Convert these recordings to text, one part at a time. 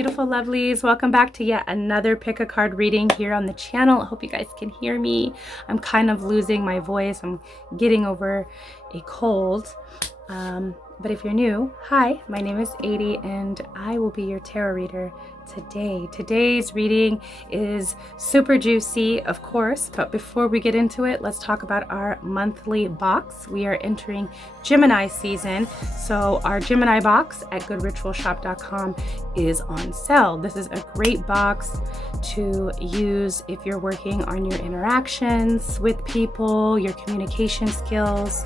beautiful lovelies. Welcome back to yet another pick a card reading here on the channel. I hope you guys can hear me. I'm kind of losing my voice. I'm getting over a cold. But if you're new, hi, my name is ADIE and I will be your tarot reader today. Today's reading is super juicy, of course, but before we get into it, let's talk about our monthly box. We are entering Gemini season, so our Gemini box at goodritualshop.com is on sale. This is a great box to use if you're working on your interactions with people, your communication skills.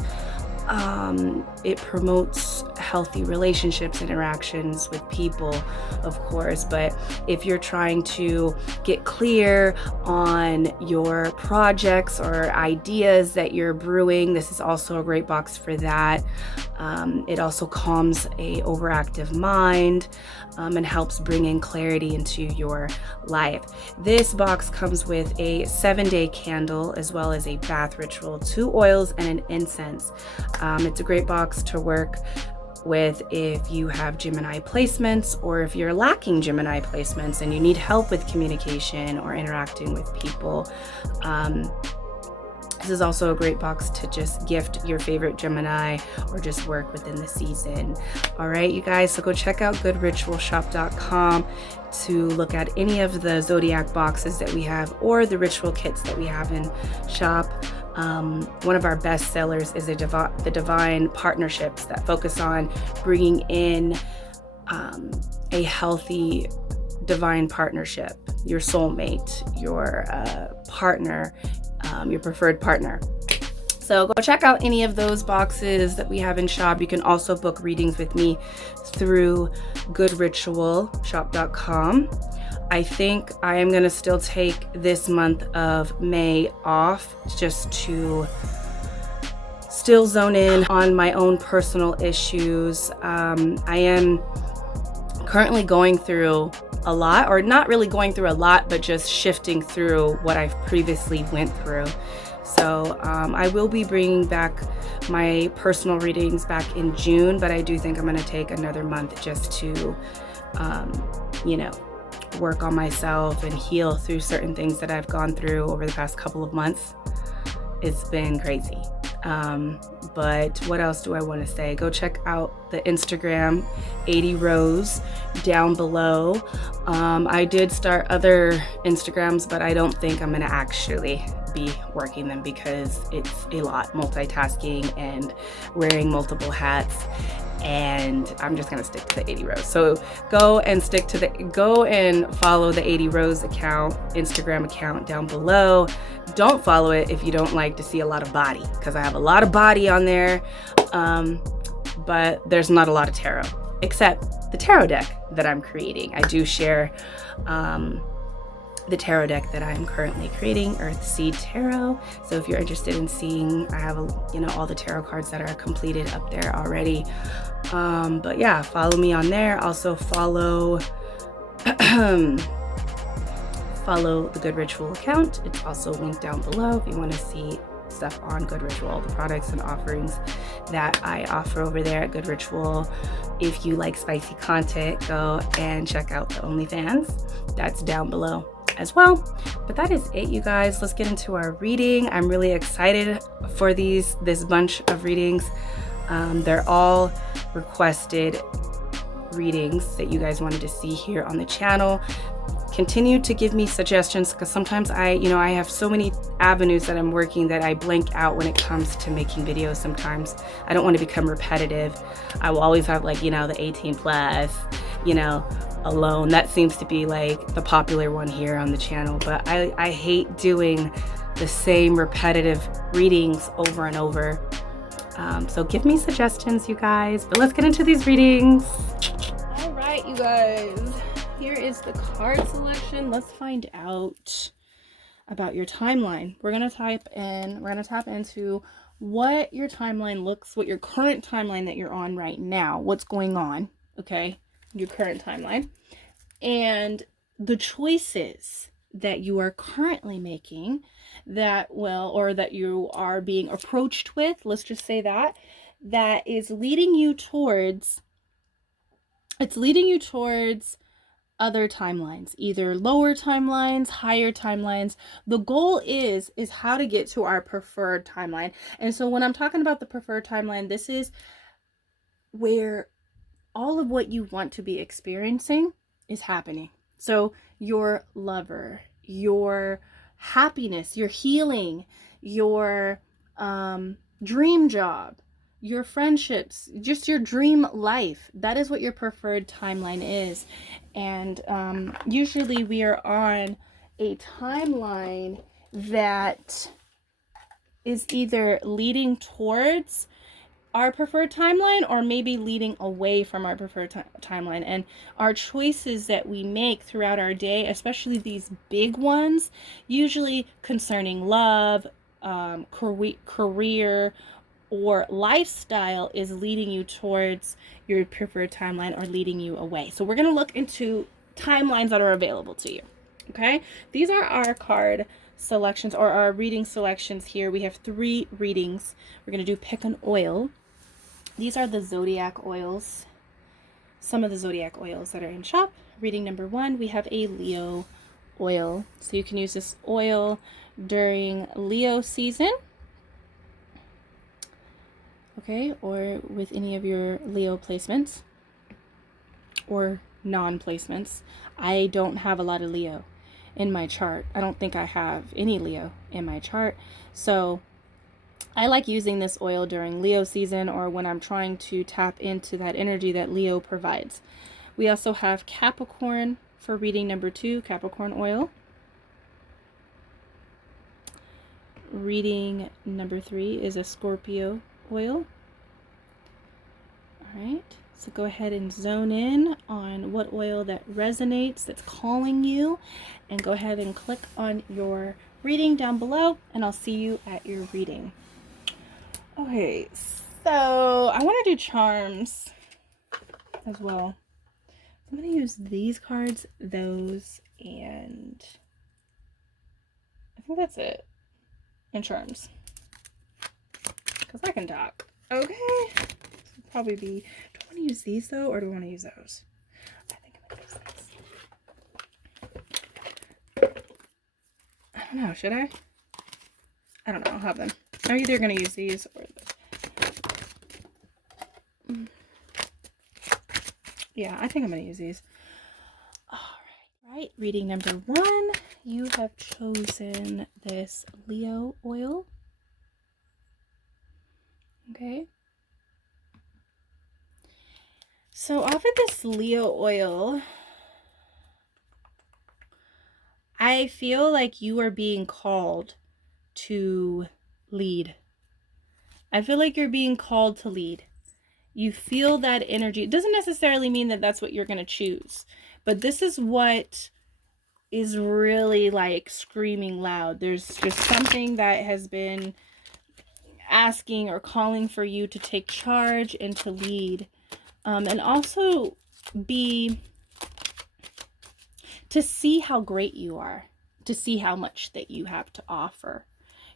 It promotes healthy relationships, interactions with people, of course, but if you're trying to get clear on your projects or ideas that you're brewing, this is also a great box for that. It also calms a overactive mind and helps bring in clarity into your life. This box comes with a 7-day candle as well as a bath ritual, 2 oils and an incense. It's a great box to work with if you have Gemini placements or if you're lacking Gemini placements and you need help with communication or interacting with people. This is also a great box to just gift your favorite Gemini or just work within the season. All right, you guys, so go check out goodritualshop.com to look at any of the zodiac boxes that we have or the ritual kits that we have in shop. One of our best sellers is the Divine Partnerships that focus on bringing in a healthy divine partnership, your soulmate, your partner, your preferred partner. So go check out any of those boxes that we have in shop. You can also book readings with me through goodritualshop.com. I think I am going to still take this month of May off just to still zone in on my own personal issues. I am currently going through a lot, or not really going through a lot, but just shifting through what I've previously went through. So I will be bringing back my personal readings back in June, but I do think I'm going to take another month just to, work on myself and heal through certain things that I've gone through over the past couple of months. It's been crazy. But what else do I want to say? Go check out the Instagram, adielarosa, down below. I did start other Instagrams, but I don't think I'm going to actually be working them because it's a lot, multitasking and wearing multiple hats. And I'm just gonna stick to the adielarosa. So go and follow the adielarosa account, Instagram account down below. Don't follow it if you don't like to see a lot of body, because I have a lot of body on there, but there's not a lot of tarot, except the tarot deck that I'm creating. I do share the tarot deck that I'm currently creating, EARTHSEED Tarot. So if you're interested in seeing, I have all the tarot cards that are completed up there already. But yeah, follow me on there. Also follow follow the Good Ritual account. It's also linked down below if you want to see stuff on Good Ritual, all the products and offerings that I offer over there at Good Ritual. If you like spicy content, go and check out the OnlyFans. That's down below as well. But that is it, you guys. Let's get into our reading. I'm really excited for this bunch of readings. They're all requested readings that you guys wanted to see here on the channel. Continue to give me suggestions, because sometimes I have so many avenues that I'm working that I blank out when it comes to making videos. Sometimes I don't want to become repetitive. I will always have the 18 plus, alone. That seems to be like the popular one here on the channel, but I hate doing the same repetitive readings over and over. So give me suggestions, you guys, but let's get into these readings. All right, you guys, here is the card selection. Let's find out about your timeline. We're going to tap into what your timeline what your current timeline that you're on right now, what's going on, okay? Your current timeline, and the choices that you are currently making that you are being approached with, let's just say that is leading you towards other timelines, either lower timelines, higher timelines. The goal is how to get to our preferred timeline. And so when I'm talking about the preferred timeline, this is where all of what you want to be experiencing is happening. So your lover, your happiness, your healing, your dream job, your friendships, just your dream life. That is what your preferred timeline is. And usually we are on a timeline that is either leading towards our preferred timeline or maybe leading away from our preferred timeline. And our choices that we make throughout our day, especially these big ones, usually concerning love, career, or lifestyle, is leading you towards your preferred timeline or leading you away. So we're going to look into timelines that are available to you. Okay, these are our card selections or our reading selections here. We have 3 readings. We're going to do pick an oil. These are the zodiac oils, some of the zodiac oils that are in shop. Reading number 1, we have a Leo oil. So you can use this oil during Leo season, okay, or with any of your Leo placements or non-placements. I don't have a lot of Leo in my chart. I don't think I have any Leo in my chart. So I like using this oil during Leo season or when I'm trying to tap into that energy that Leo provides. We also have Capricorn for reading number 2, Capricorn oil. Reading number 3 is a Scorpio oil. All right, so go ahead and zone in on what oil that resonates, that's calling you, and go ahead and click on your reading down below, and I'll see you at your reading. Okay, so I want to do charms as well. I'm going to use these cards, those, and I think that's it. And charms. Because I can talk. Okay. This will probably be, do I want to use these though, or do I want to use those? I think I'm going to use these. I don't know, should I? I don't know, I'll have them. I'm either going to use these or this. Yeah, I think I'm going to use these. All right, reading number 1. You have chosen this Leo oil. Okay. So off of this Leo oil, I feel like you are being called to lead. I feel like you're being called to lead. You feel that energy. It doesn't necessarily mean that that's what you're going to choose, but this is what is really like screaming loud. There's just something that has been asking or calling for you to take charge and to lead, and also to see how great you are, to see how much that you have to offer.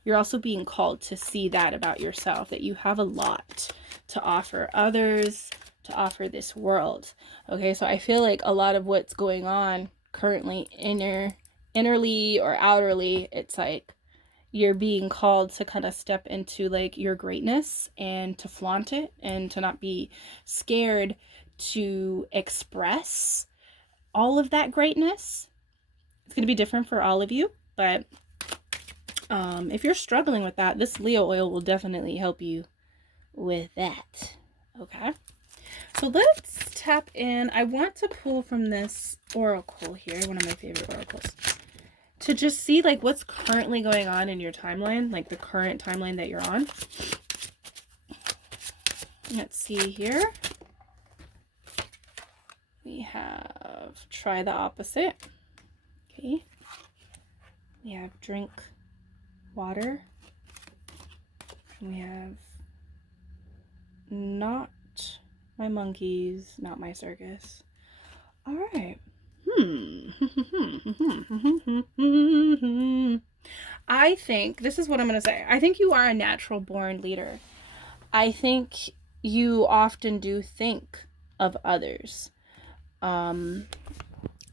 You're also being called to see that about yourself, that you have a lot to offer others, to offer this world. Okay, so I feel like a lot of what's going on currently, innerly or outerly, it's like you're being called to kind of step into like your greatness and to flaunt it and to not be scared to express all of that greatness. It's going to be different for all of you, but if you're struggling with that, this Leo oil will definitely help you with that. Okay, so let's tap in. I want to pull from this oracle here, one of my favorite oracles, to just see like what's currently going on in your timeline, like the current timeline that you're on. Let's see here. We have try the opposite. Okay. We have drink water. We have not my monkeys, not my circus. All right. I think, this is what I'm going to say. I think you are a natural born leader. I think you often do think of others.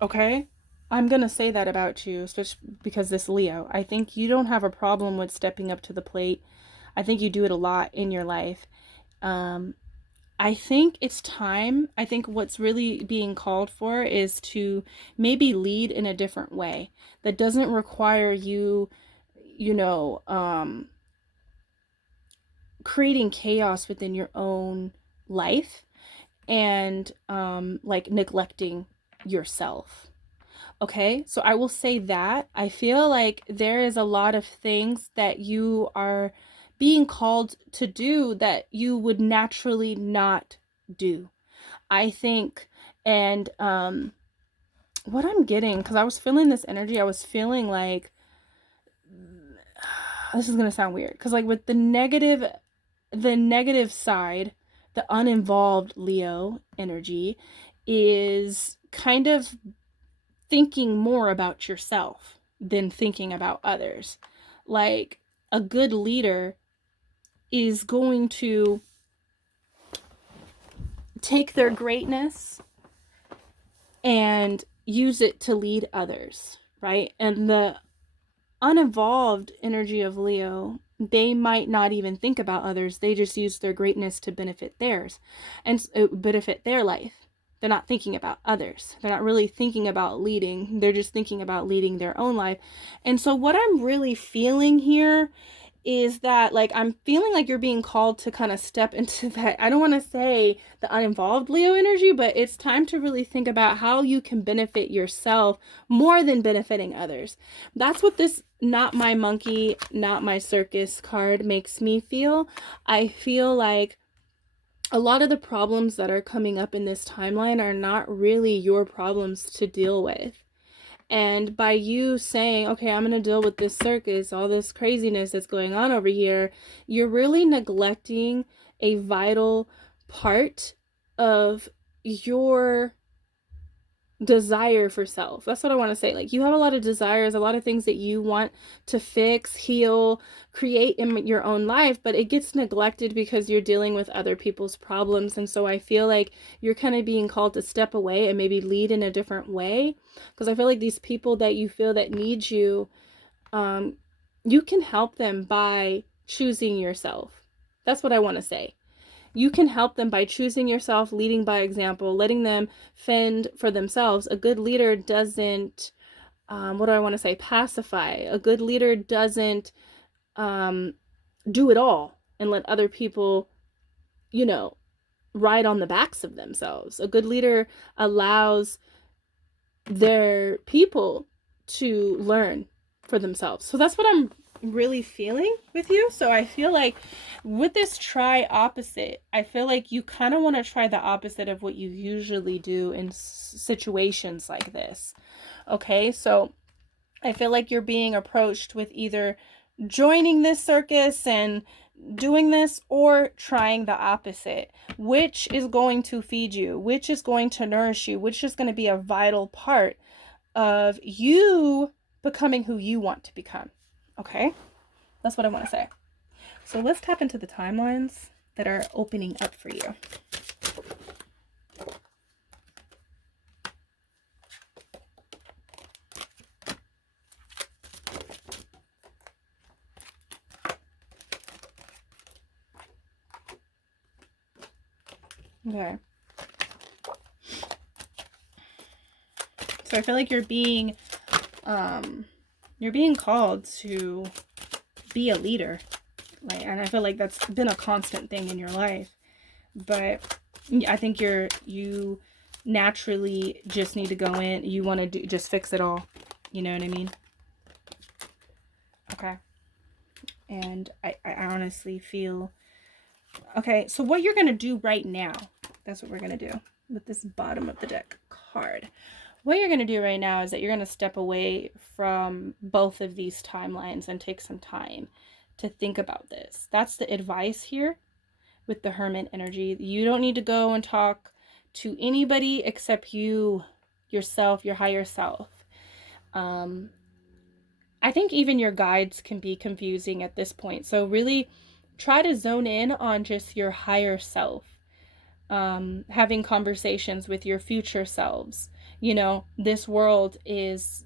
Okay? I'm going to say that about you, especially because this Leo. I think you don't have a problem with stepping up to the plate. I think you do it a lot in your life. Um, I think it's time. I think what's really being called for is to maybe lead in a different way that doesn't require you, you know, creating chaos within your own life and like neglecting yourself. Okay, so I will say that I feel like there is a lot of things that you are being called to do that you would naturally not do. I think, and what I'm getting, because I was feeling this energy, I was feeling like, this is gonna sound weird, because like with the negative side, the uninvolved Leo energy is kind of thinking more about yourself than thinking about others. Like a good leader is going to take their greatness and use it to lead others, right? And the uninvolved energy of Leo, they might not even think about others. They just use their greatness to benefit theirs and benefit their life. They're not thinking about others. They're not really thinking about leading. They're just thinking about leading their own life. And so what I'm really feeling here is that like I'm feeling like you're being called to kind of step into that. I don't want to say the uninvolved Leo energy, but it's time to really think about how you can benefit yourself more than benefiting others. That's what this not my monkey, not my circus card makes me feel. I feel like a lot of the problems that are coming up in this timeline are not really your problems to deal with. And by you saying, okay, I'm going to deal with this circus, all this craziness that's going on over here, you're really neglecting a vital part of your desire for self. That's what I want to say. Like you have a lot of desires, a lot of things that you want to fix, heal, create in your own life, but it gets neglected because you're dealing with other people's problems. And so I feel like you're kind of being called to step away and maybe lead in a different way, because I feel like these people that you feel that need you, you can help them by choosing yourself. That's what I want to say. You can help them by choosing yourself, leading by example, letting them fend for themselves. A good leader doesn't, what do I want to say, pacify. A good leader doesn't do it all and let other people, you know, ride on the backs of themselves. A good leader allows their people to learn for themselves. So that's what I'm really feeling with you. So I feel like with this try opposite, I feel like you kind of want to try the opposite of what you usually do in situations like this. Okay, so I feel like you're being approached with either joining this circus and doing this or trying the opposite. Which is going to feed you? Which is going to nourish you? Which is going to be a vital part of you becoming who you want to become? Okay? That's what I want to say. So let's tap into the timelines that are opening up for you. Okay. So I feel like you're being called to be a leader. Like, and I feel like that's been a constant thing in your life. But I think you naturally just need to go in. You want to just fix it all. You know what I mean? Okay. And I honestly feel, okay, so what you're going to do right now, that's what we're going to do with this bottom of the deck card. What you're going to do right now is that you're going to step away from both of these timelines and take some time to think about this. That's the advice here with the Hermit energy. You don't need to go and talk to anybody except you, yourself, your higher self. I think even your guides can be confusing at this point. So really try to zone in on just your higher self. Having conversations with your future selves, You know, this world is,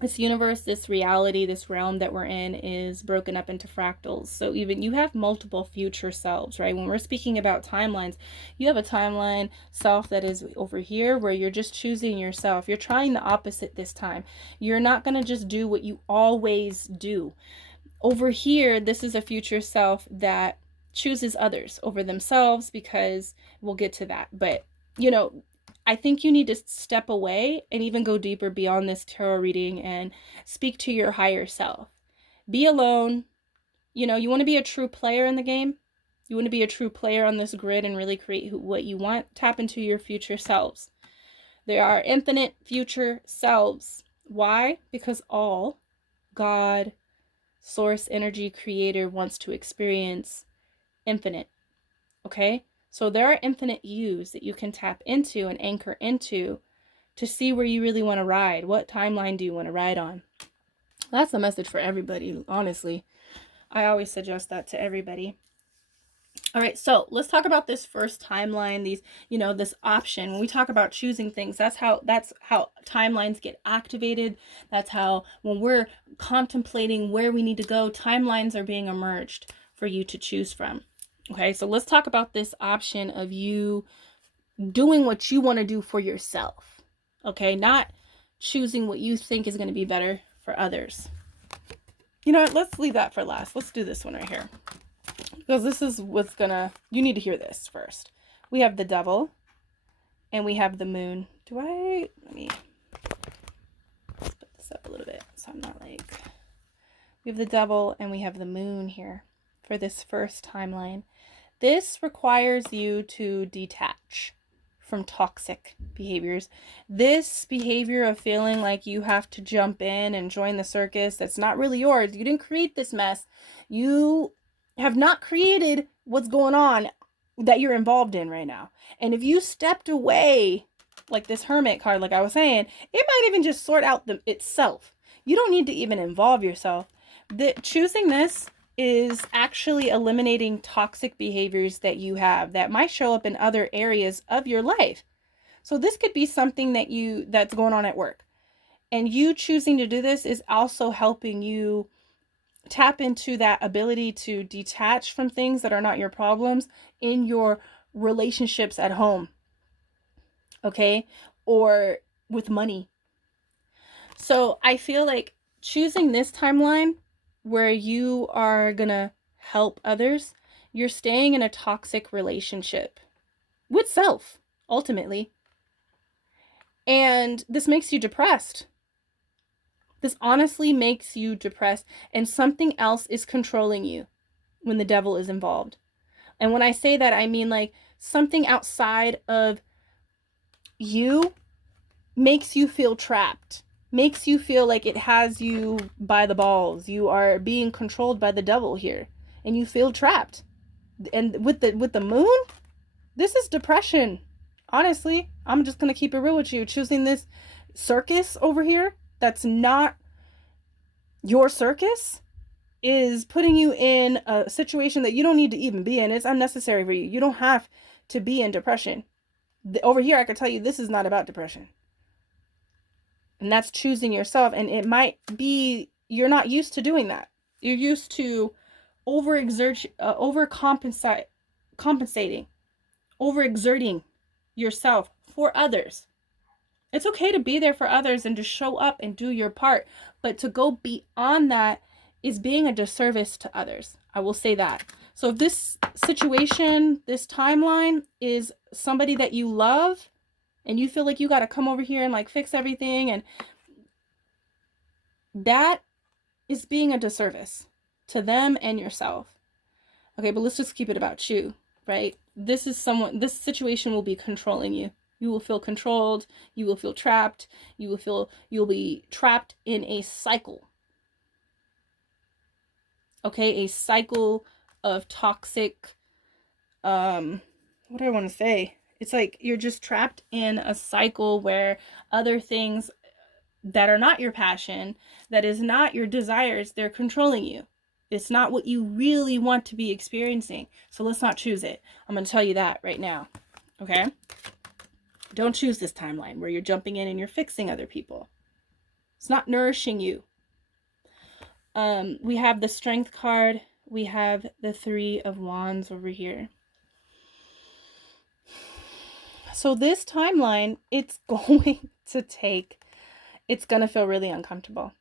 this universe, this reality, this realm that we're in is broken up into fractals. So even you have multiple future selves, right? When we're speaking about timelines, you have a timeline self that is over here where you're just choosing yourself. You're trying the opposite this time. You're not going to just do what you always do. Over here, this is a future self that chooses others over themselves, because we'll get to that. But, you know, I think you need to step away and even go deeper beyond this tarot reading and speak to your higher self. Be alone. You know, you want to be a true player in the game. You want to be a true player on this grid and really create what you want. Tap into your future selves. There are infinite future selves. Why? Because all, God, source, energy, creator, wants to experience infinite. Okay? So there are infinite yous that you can tap into and anchor into to see where you really want to ride. What timeline do you want to ride on? That's a message for everybody, honestly. I always suggest that to everybody. All right, so let's talk about this first timeline, these, you know, this option. When we talk about choosing things, that's how timelines get activated. That's how, when we're contemplating where we need to go, timelines are being emerged for you to choose from. Okay, so let's talk about this option of you doing what you want to do for yourself. Okay, not choosing what you think is going to be better for others. You know what? Let's leave that for last. Let's do this one right here, because this is what's gonna, you need to hear this first. We have the Devil and we have the Moon. Let me let's put this up a little bit so I'm not like, we have the Devil and we have the Moon here for this first timeline. This requires you to detach from toxic behaviors. This behavior of feeling like you have to jump in and join the circus that's not really yours. You didn't create this mess. You have not created what's going on that you're involved in right now. And if you stepped away, like this Hermit card, like I was saying, it might even just sort out itself. You don't need to even involve yourself. Choosing this is actually eliminating toxic behaviors that you have that might show up in other areas of your life. So this could be something that's going on at work. And you choosing to do this is also helping you tap into that ability to detach from things that are not your problems in your relationships at home. Okay? Or with money. So I feel like choosing this timeline where you are gonna help others, you're staying in a toxic relationship with self, ultimately. And this makes you depressed. This honestly makes you depressed, and something else is controlling you when the Devil is involved. And when I say that, I mean like something outside of you makes you feel trapped. Makes you feel like it has you by the balls. You are being controlled by the Devil here, and you feel trapped. And with the Moon, this is depression. Honestly, I'm just gonna keep it real with you. Choosing this circus over here that's not your circus is putting you in a situation that you don't need to even be in. It's unnecessary for you. You don't have to be in depression. Over here, I could tell you this is not about depression. And that's choosing yourself. And it might be you're not used to doing that. You're used to overexerting yourself for others. It's okay to be there for others and to show up and do your part. But to go beyond that is being a disservice to others. I will say that. So if this situation, this timeline is somebody that you love, and you feel like you got to come over here and like fix everything, and that is being a disservice to them and yourself. Okay, but let's just keep it about you, right? This situation will be controlling you. You will feel controlled. You will feel trapped. You'll be trapped in a cycle. Okay, a cycle of toxic, what do I want to say? It's like you're just trapped in a cycle where other things that are not your passion, that is not your desires, they're controlling you. It's not what you really want to be experiencing. So let's not choose it. I'm going to tell you that right now. Okay? Don't choose this timeline where you're jumping in and you're fixing other people. It's not nourishing you. We have the Strength card. We have the Three of Wands over here. So this timeline, it's going to feel really uncomfortable.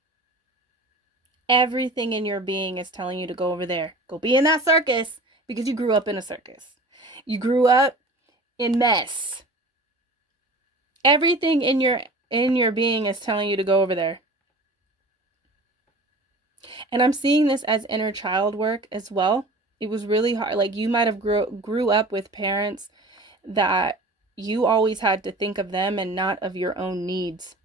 Everything in your being is telling you to go over there. Go be in that circus, because you grew up in a circus. You grew up in mess. Everything in your being is telling you to go over there. And I'm seeing this as inner child work as well. It was really hard. Like, you might have grew up with parents that you always had to think of them and not of your own needs.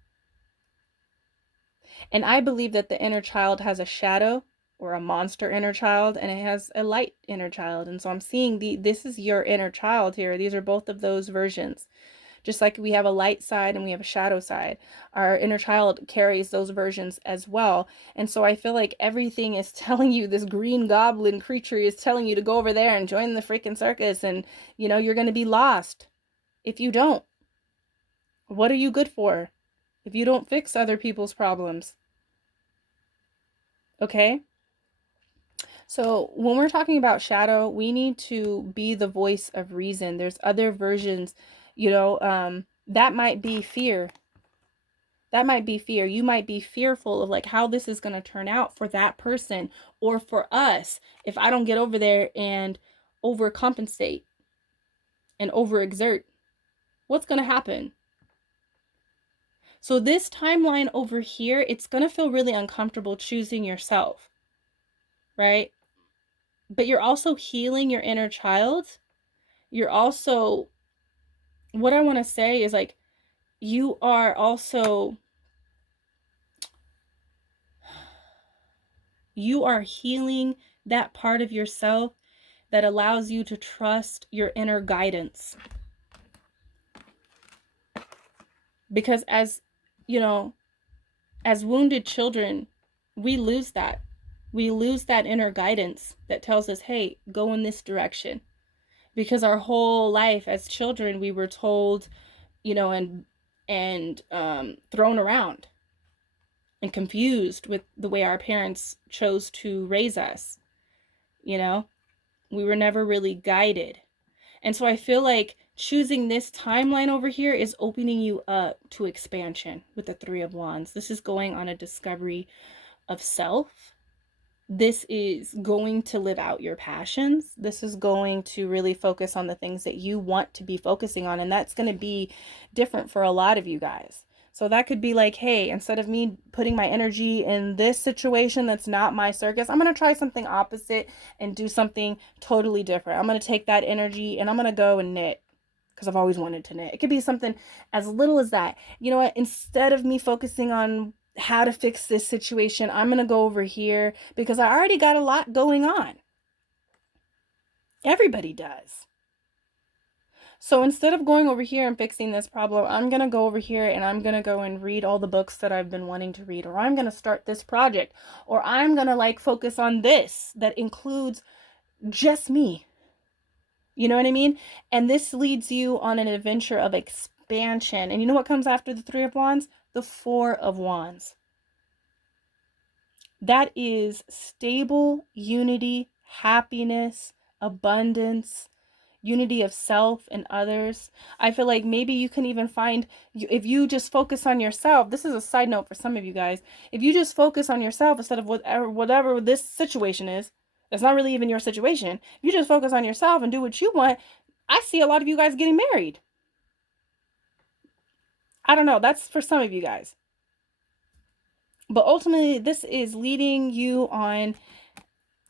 And I believe that the inner child has a shadow or a monster inner child, and it has a light inner child. And so I'm seeing this is your inner child here. These are both of those versions. Just like we have a light side and we have a shadow side, our inner child carries those versions as well. And so I feel like everything is telling you, this green goblin creature is telling you to go over there and join the freaking circus. And, you know, you're going to be lost if you don't. What are you good for if you don't fix other people's problems? Okay? So when we're talking about shadow, we need to be the voice of reason. There's other versions, you know, that might be fear. That might be fear. You might be fearful of like how this is going to turn out for that person or for us if I don't get over there and overcompensate and overexert. What's going to happen? So this timeline over here, it's going to feel really uncomfortable choosing yourself, right? But you're also healing your inner child. You're also, what I want to say is like, you are also, you are healing that part of yourself that allows you to trust your inner guidance. Because as, you know, as wounded children, we lose that. We lose that inner guidance that tells us, hey, go in this direction. Because our whole life as children, we were told, you know, and thrown around and confused with the way our parents chose to raise us. You know, we were never really guided. And so I feel like choosing this timeline over here is opening you up to expansion with the Three of Wands. This is going on a discovery of self. This is going to live out your passions. This is going to really focus on the things that you want to be focusing on. And that's going to be different for a lot of you guys. So that could be like, hey, instead of me putting my energy in this situation that's not my circus, I'm going to try something opposite and do something totally different. I'm going to take that energy and I'm going to go and knit because I've always wanted to knit. It could be something as little as that. You know what? Instead of me focusing on how to fix this situation, I'm going to go over here because I already got a lot going on. Everybody does. So instead of going over here and fixing this problem, I'm going to go over here and I'm going to go and read all the books that I've been wanting to read, or I'm going to start this project, or I'm going to like focus on this that includes just me. You know what I mean? And this leads you on an adventure of expansion. And you know what comes after the Three of Wands? The Four of Wands. That is stable unity, happiness, abundance, unity of self and others. I feel like maybe you can even find, if you just focus on yourself, this is a side note for some of you guys, if you just focus on yourself instead of whatever this situation is, it's not really even your situation. If you just focus on yourself and do what you want, I see a lot of you guys getting married. I don't know, that's for some of you guys. But ultimately, this is leading you on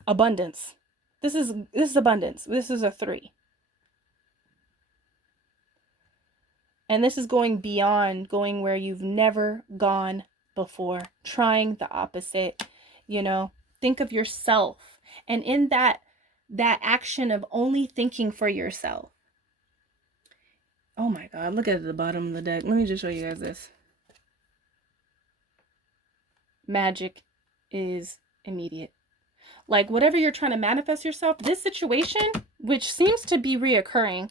abundance. This is abundance. This is a 3. And this is going beyond, going where you've never gone before, trying the opposite, you know. Think of yourself. And in that action of only thinking for yourself. Oh my God, look at the bottom of the deck. Let me just show you guys this. Magic is immediate. Like whatever you're trying to manifest yourself, this situation, which seems to be reoccurring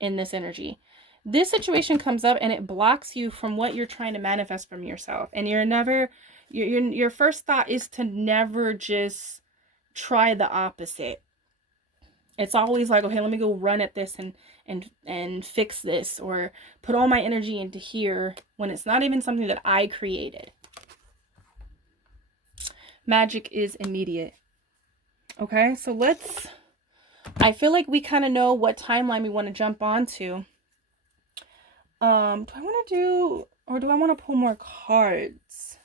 in this energy, this situation comes up and it blocks you from what you're trying to manifest from yourself. And you're never, your first thought is to never just try the opposite. It's always like, okay, let me go run at this and fix this, or put all my energy into here, when it's not even something that I created. Magic is immediate. Okay, so I feel like we kind of know what timeline we want to jump onto. Do I want to do, or do I want to pull more cards?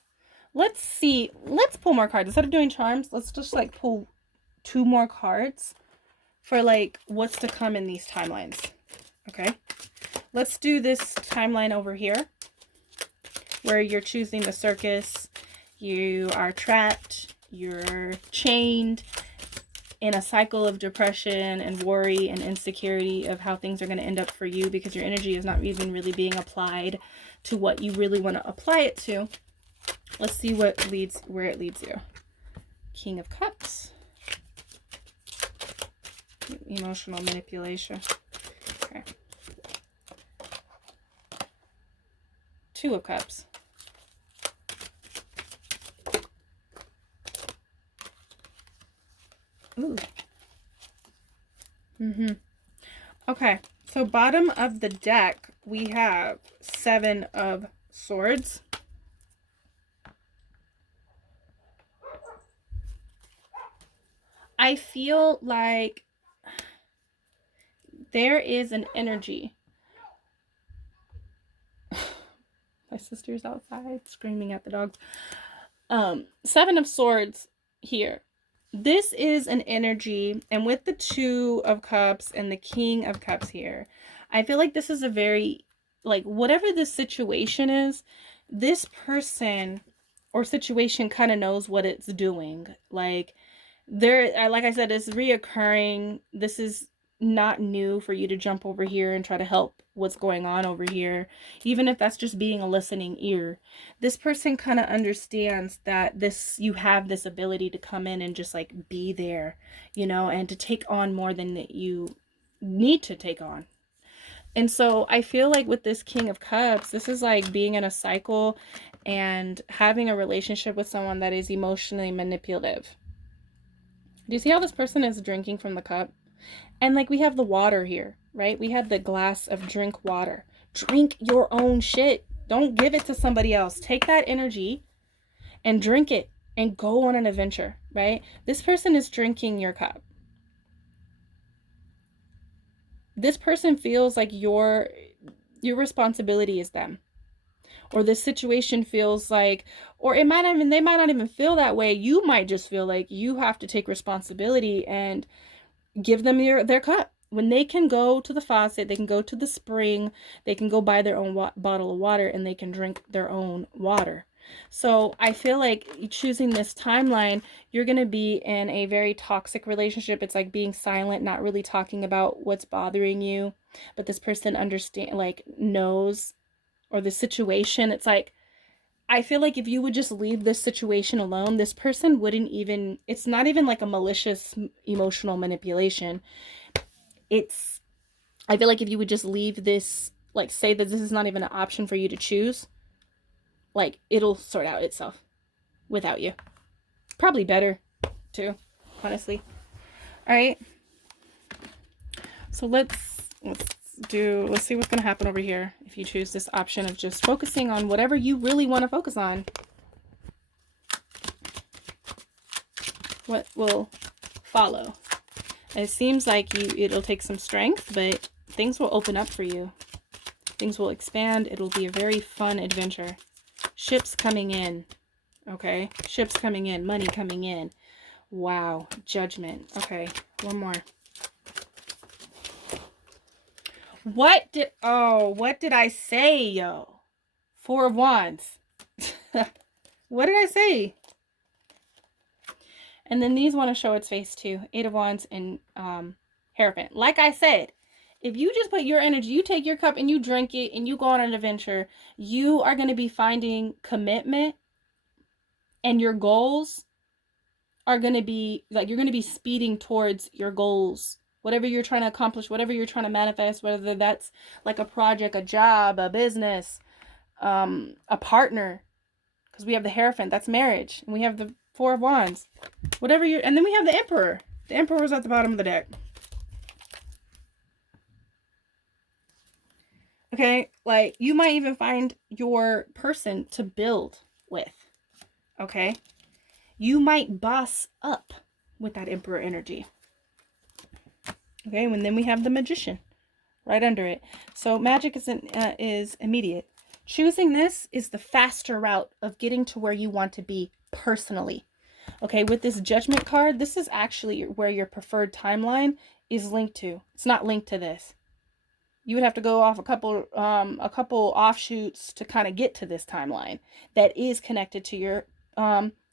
Let's see. Let's pull more cards. Instead of doing charms, let's just like pull 2 more cards for like what's to come in these timelines. Okay, let's do this timeline over here where you're choosing the circus, you are trapped, you're chained in a cycle of depression and worry and insecurity of how things are going to end up for you, because your energy is not even really being applied to what you really want to apply it to. Let's see where it leads you. King of Cups. Emotional manipulation. Okay. 2 of Cups. Ooh. Okay, so bottom of the deck, we have 7 of Swords. I feel like there is an energy. My sister's outside screaming at the dogs. 7 of Swords here. This is an energy, and with the 2 of Cups and the King of Cups here, I feel like this is a very, like, whatever the situation is, this person or situation kind of knows what it's doing. Like, like I said, it's reoccurring. This is not new for you to jump over here and try to help what's going on over here, even if that's just being a listening ear. This person kind of understands that you have this ability to come in and just like be there, you know, and to take on more than that you need to take on. And so I feel like with this King of Cups, this is like being in a cycle and having a relationship with someone that is emotionally manipulative. Do you see how this person is drinking from the cup? And like we have the water here, right? We have the glass of drink water. Drink your own shit. Don't give it to somebody else. Take that energy and drink it and go on an adventure, right? This person is drinking your cup. This person feels like your responsibility is them. Or this situation feels like, or they might not even feel that way. You might just feel like you have to take responsibility and give them their cup. When they can go to the faucet, they can go to the spring, they can go buy their own bottle of water, and they can drink their own water. So I feel like choosing this timeline, you're going to be in a very toxic relationship. It's like being silent, not really talking about what's bothering you, but this person knows, or the situation. It's like, I feel like if you would just leave this situation alone, this person wouldn't even, it's not even like a malicious emotional manipulation. I feel like if you would just leave this, like say that this is not even an option for you to choose, like it'll sort out itself without you. Probably better too, honestly. All right. So let's see what's going to happen over here if you choose this option of just focusing on whatever you really want to focus on. What will follow? It seems like it'll take some strength, but things will open up for you. Things will expand. It'll be a very fun adventure. Ships coming in. Okay? Ships coming in. Money coming in. Wow. Judgment. Okay. One more. What did I say, yo? 4 of Wands. What did I say? And then these want to show its face too. 8 of Wands and Hierophant. Like I said, if you just put your energy, you take your cup and you drink it and you go on an adventure, you are going to be finding commitment, and your goals are going to be, like, you're going to be speeding towards your goals whatever you're trying to accomplish, whatever you're trying to manifest, whether that's like a project, a job, a business, a partner, because we have the Hierophant, that's marriage, and we have the Four of Wands, whatever you're, and then we have the Emperor. The Emperor's at the bottom of the deck. Okay, like you might even find your person to build with. Okay, you might boss up with that Emperor energy. Okay, and then we have the Magician right under it. So magic is immediate. Choosing this is the faster route of getting to where you want to be personally. Okay, with this Judgment card, this is actually where your preferred timeline is linked to. It's not linked to this. You would have to go off a couple offshoots to kind of get to this timeline that is connected to your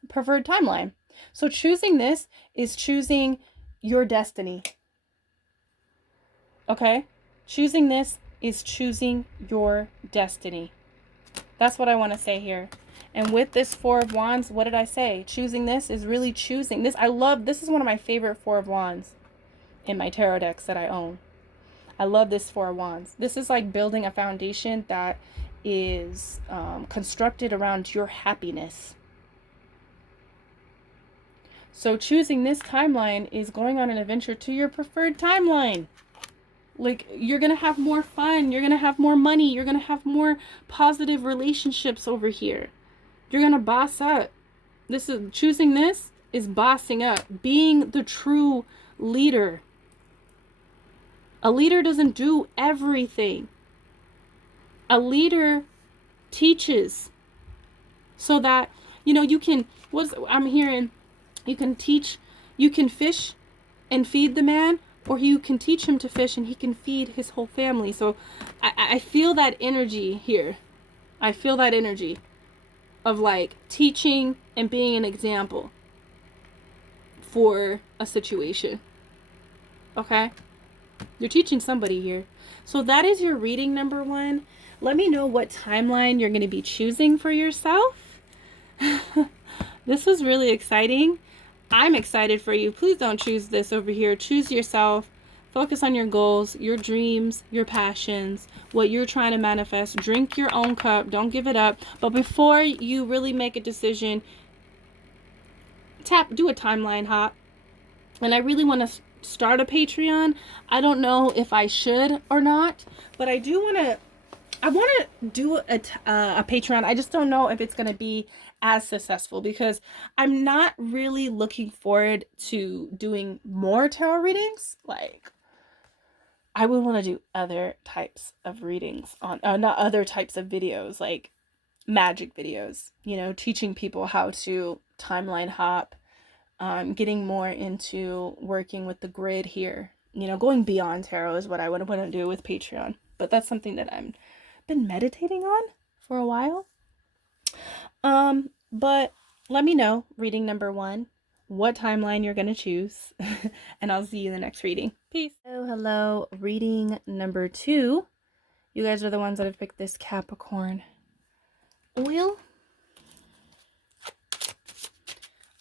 preferred timeline. So choosing this is choosing your destiny. Okay? Choosing this is choosing your destiny. That's what I want to say here. And with this Four of Wands, what did I say? Choosing this is really choosing this. This is one of my favorite Four of Wands in my tarot decks that I own. I love this Four of Wands. This is like building a foundation that is constructed around your happiness. So choosing this timeline is going on an adventure to your preferred timeline. Like, you're going to have more fun. You're going to have more money. You're going to have more positive relationships over here. You're going to boss up. Choosing this is bossing up. Being the true leader. A leader doesn't do everything. A leader teaches. So that, you can, I'm hearing, you can teach, you can fish and feed the man, or you can teach him to fish and he can feed his whole family. So I feel that energy here. I feel that energy of like teaching and being an example for a situation. Okay? You're teaching somebody here. So that is your reading number 1. Let me know what timeline you're going to be choosing for yourself. This was really exciting. I'm excited for you. Please don't choose this over here. Choose yourself. Focus on your goals, your dreams, your passions, what you're trying to manifest. Drink your own cup. Don't give it up. But before you really make a decision, do a timeline hop. And I really want to start a Patreon. I don't know if I should or not, but I want to do a Patreon. I just don't know if it's going to be as successful because I'm not really looking forward to doing more tarot readings. Like, I would want to do other types of readings on, not other types of videos, like magic videos, teaching people how to timeline hop, getting more into working with the grid here, going beyond tarot is what I would want to do with Patreon. But that's something that I've been meditating on for a while. But let me know, reading number 1, what timeline you're going to choose, and I'll see you in the next reading. Peace. Hello, reading number 2. You guys are the ones that have picked this Capricorn oil.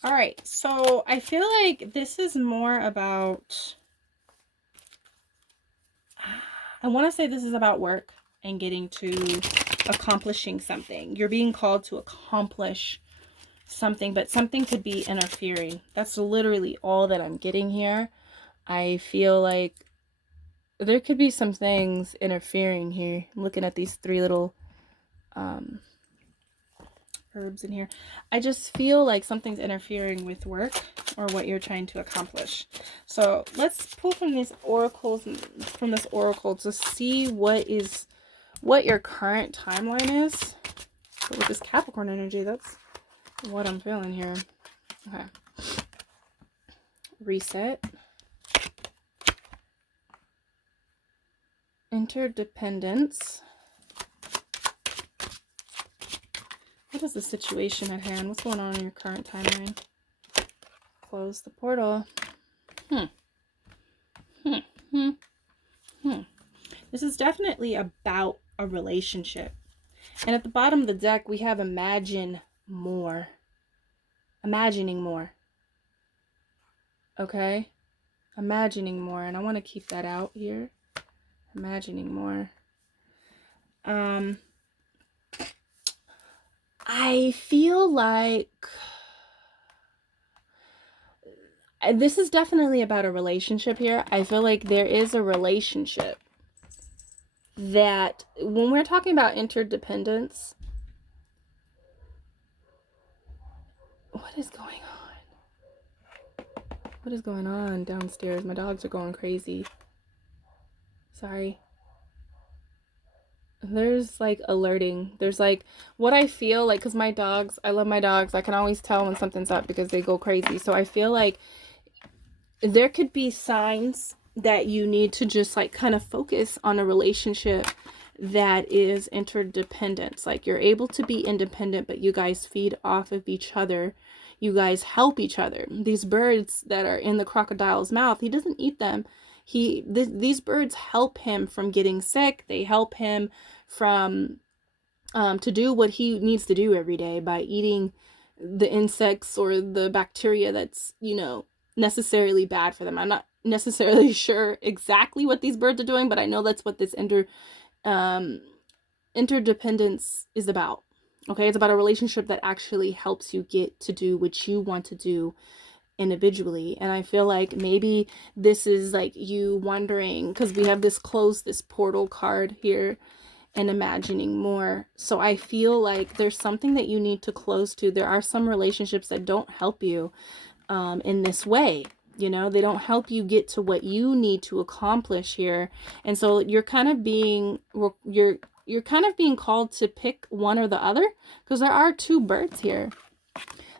All right, so I feel like this is more about, I want to say this is about work and getting to accomplishing something. You're being called to accomplish something, but something could be interfering. That's literally all that I'm getting here. I feel like there could be some things interfering here. I'm looking at these 3 little herbs in here. I just feel like something's interfering with work or what you're trying to accomplish. So let's pull from these oracles, from this oracle, to see what your current timeline is. But with this Capricorn energy, that's what I'm feeling here. Okay. Reset. Interdependence. What is the situation at hand? What's going on in your current timeline? Close the portal. This is definitely about a relationship. And at the bottom of the deck, we have imagine more. Imagining more. Okay? Imagining more, and I want to keep that out here. Imagining more. I feel like this is definitely about a relationship here. I feel like there is a relationship that when we're talking about interdependence, what is going on? What is going on downstairs? My dogs are going crazy. Sorry. There's like alerting. There's like what I feel like, because my dogs, I love my dogs. I can always tell when something's up because they go crazy. So I feel like there could be signs that you need to just like kind of focus on a relationship that is interdependence. Like you're able to be independent, but you guys feed off of each other. You guys help each other. These birds that are in the crocodile's mouth, he doesn't eat them. These birds help him from getting sick. They help him from to do what he needs to do every day by eating the insects or the bacteria that's, you know, necessarily bad for them. I'm not necessarily sure exactly what these birds are doing, but I know that's what this interdependence is about. Okay, it's about a relationship that actually helps you get to do what you want to do individually. And I feel like maybe this is like you wondering, because we have this portal card here, and imagining more. So I feel like there's something that you need to close to. There are some relationships that don't help you in this way. You know, they don't help you get to what you need to accomplish here. And so you're kind of being called to pick one or the other, because there are two birds here.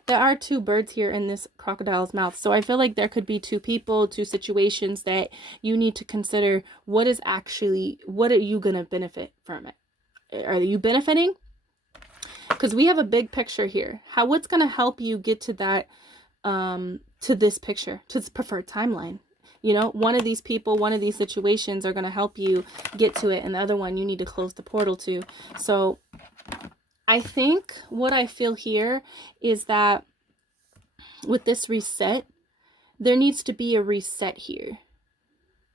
There are two birds here in this crocodile's mouth. So I feel like there could be two people, two situations that you need to consider. What are you going to benefit from it? Are you benefiting? Because we have a big picture here. What's going to help you get to that, to this picture, to this preferred timeline? You know, one of these people, one of these situations are going to help you get to it, and the other one you need to close the portal to. So I think what I feel here is that with this reset, there needs to be a reset here.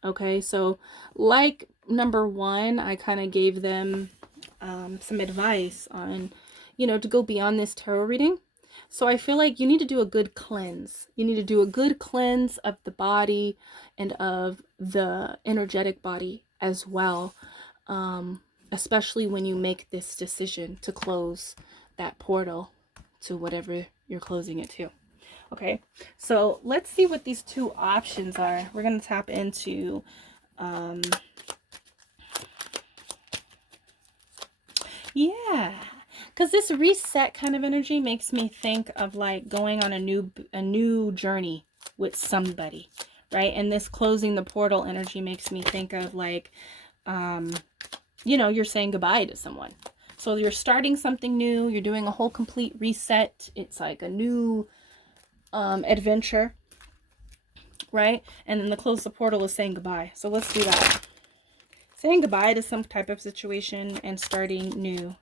Okay, so like number one, I kind of gave them some advice on, you know, to go beyond this tarot reading. So I feel like you need to do a good cleanse. You need to do a good cleanse of the body and of the energetic body as well. Especially when you make this decision to close that portal to whatever you're closing it to. Okay, so let's see what these two options are. We're going to tap into yeah, because this reset kind of energy makes me think of like going on a new journey with somebody, right? And this closing the portal energy makes me think of like you know, you're saying goodbye to someone. So you're starting something new. You're doing a whole complete reset. It's like a new adventure, right? And then the close the portal is saying goodbye. So let's do that. Saying goodbye to some type of situation and starting new.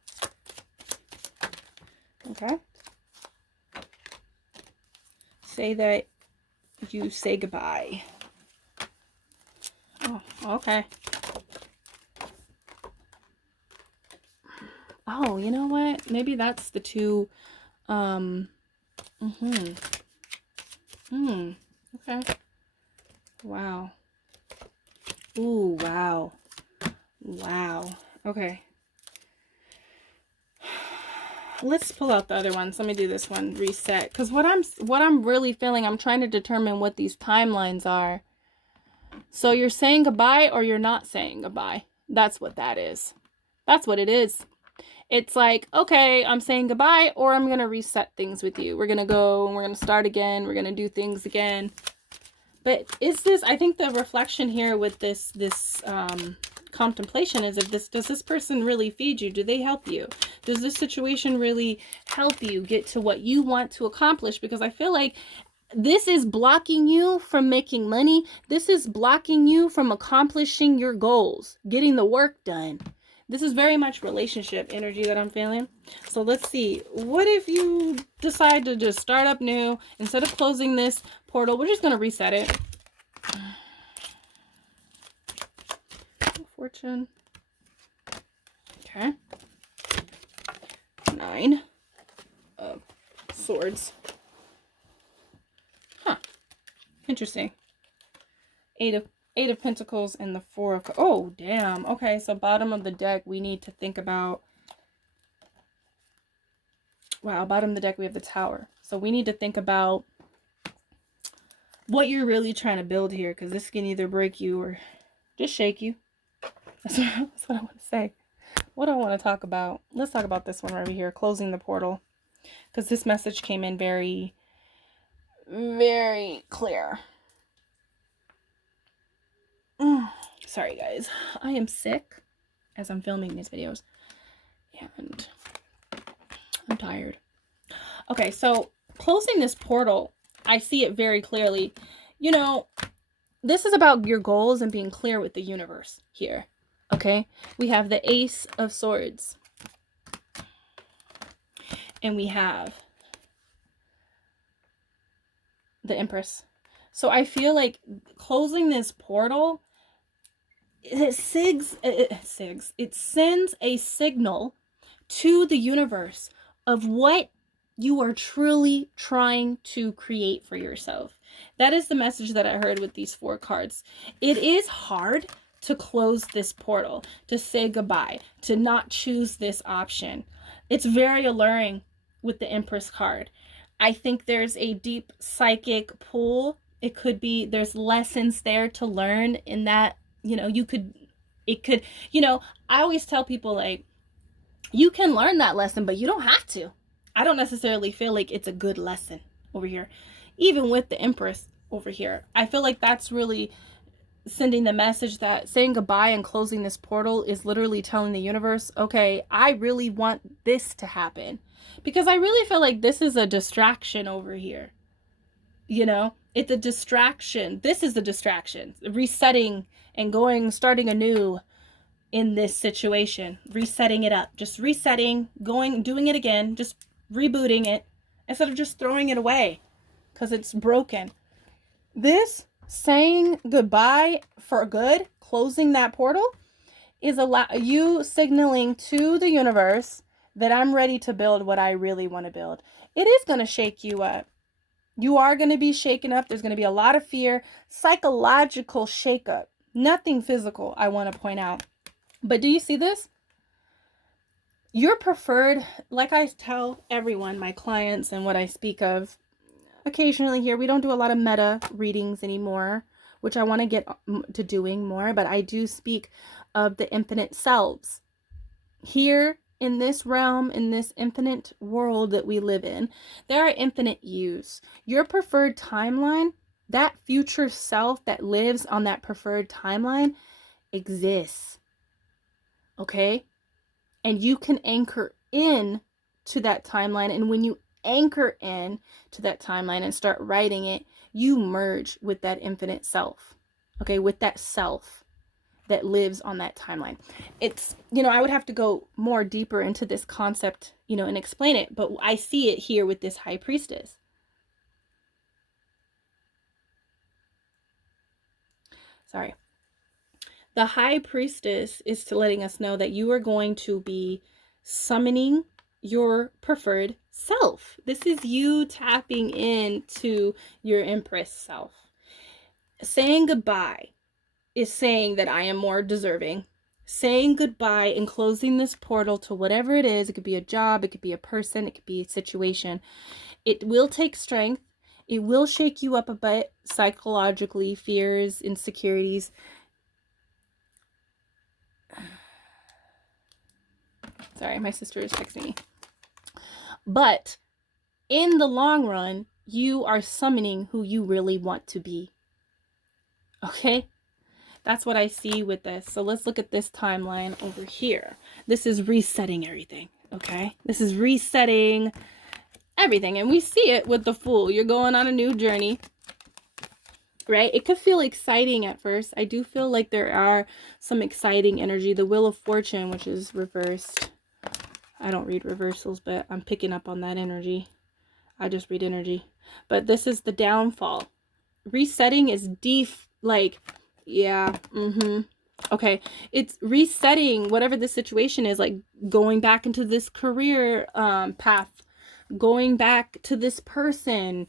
Okay. Say that you say goodbye. Oh, okay. Oh, you know what? Maybe that's the two. Okay. Wow. Ooh, wow. Wow. Okay. Let's pull out the other ones. Let me do this one. Reset. Because what I'm really feeling, I'm trying to determine what these timelines are. So you're saying goodbye or you're not saying goodbye. That's what that is. That's what it is. It's like, okay, I'm saying goodbye, or I'm going to reset things with you. We're going to go and we're going to start again. We're going to do things again. But is this, I think the reflection here with this contemplation is, does this person really feed you? Do they help you? Does this situation really help you get to what you want to accomplish? Because I feel like this is blocking you from making money. This is blocking you from accomplishing your goals, getting the work done. This is very much relationship energy that I'm feeling. So let's see. What if you decide to just start up new? Instead of closing this portal, we're just going to reset it. Fortune. Okay. 9 of Swords. Huh. Interesting. 8 of Pentacles and the 4 of... Oh, damn. Okay, so bottom of the deck, we need to think about... Wow, bottom of the deck, we have the Tower. So we need to think about what you're really trying to build here, because this can either break you or just shake you. That's what I want to say. What do I want to talk about? Let's talk about this one right over here, closing the portal. Because this message came in very, very clear. Sorry, guys. I am sick as I'm filming these videos. And I'm tired. Okay, so closing this portal, I see it very clearly. You know, this is about your goals and being clear with the universe here. Okay, we have the Ace of Swords. And we have the Empress. So I feel like closing this portal, it sends a signal to the universe of what you are truly trying to create for yourself. That is the message that I heard with these 4 cards. It is hard to close this portal, to say goodbye, to not choose this option. It's very alluring with the Empress card. I think there's a deep psychic pull. It could be there's lessons there to learn in that, you know, you know, I always tell people, like, you can learn that lesson, but you don't have to. I don't necessarily feel like it's a good lesson over here. Even with the Empress over here, I feel like that's really sending the message that saying goodbye and closing this portal is literally telling the universe, okay, I really want this to happen. Because I really feel like this is a distraction over here. You know, it's a distraction. This is the distraction. Resetting and starting anew in this situation. Resetting it up. Just resetting, doing it again. Just rebooting it instead of just throwing it away because it's broken. This saying goodbye for good, closing that portal, is you signaling to the universe that I'm ready to build what I really want to build. It is going to shake you up. You are going to be shaken up. There's going to be a lot of fear, psychological shakeup, nothing physical, I want to point out. But do you see this? Your preferred, like I tell everyone, my clients and what I speak of occasionally here, we don't do a lot of meta readings anymore, which I want to get to doing more, but I do speak of the infinite selves. Here in this realm, in this infinite world that we live in, there are infinite yous. Your preferred timeline, that future self that lives on that preferred timeline exists. Okay? And you can anchor in to that timeline, and when you anchor in to that timeline and start writing it, you merge with that infinite self. Okay, with that self that lives on that timeline. It's, you know, I would have to go more deeper into this concept, you know, and explain it, but I see it here with this High Priestess. Sorry. The High Priestess is to letting us know that you are going to be summoning your preferred self. This is you tapping into your Empress self. Saying goodbye is saying that I am more deserving. Saying goodbye and closing this portal to whatever it is. It could be a job, it could be a person, it could be a situation. It will take strength. It will shake you up a bit psychologically, fears, insecurities. Sorry, my sister is texting me. But in the long run, you are summoning who you really want to be. Okay? That's what I see with this. So let's look at this timeline over here. This is resetting everything. Okay? This is resetting everything. And we see it with the Fool. You're going on a new journey. Right? It could feel exciting at first. I do feel like there are some exciting energy. The Wheel of Fortune, which is reversed. I don't read reversals, but I'm picking up on that energy. I just read energy. But this is the downfall. Resetting is Like, yeah, okay, it's resetting whatever the situation is, like going back into this career path, going back to this person,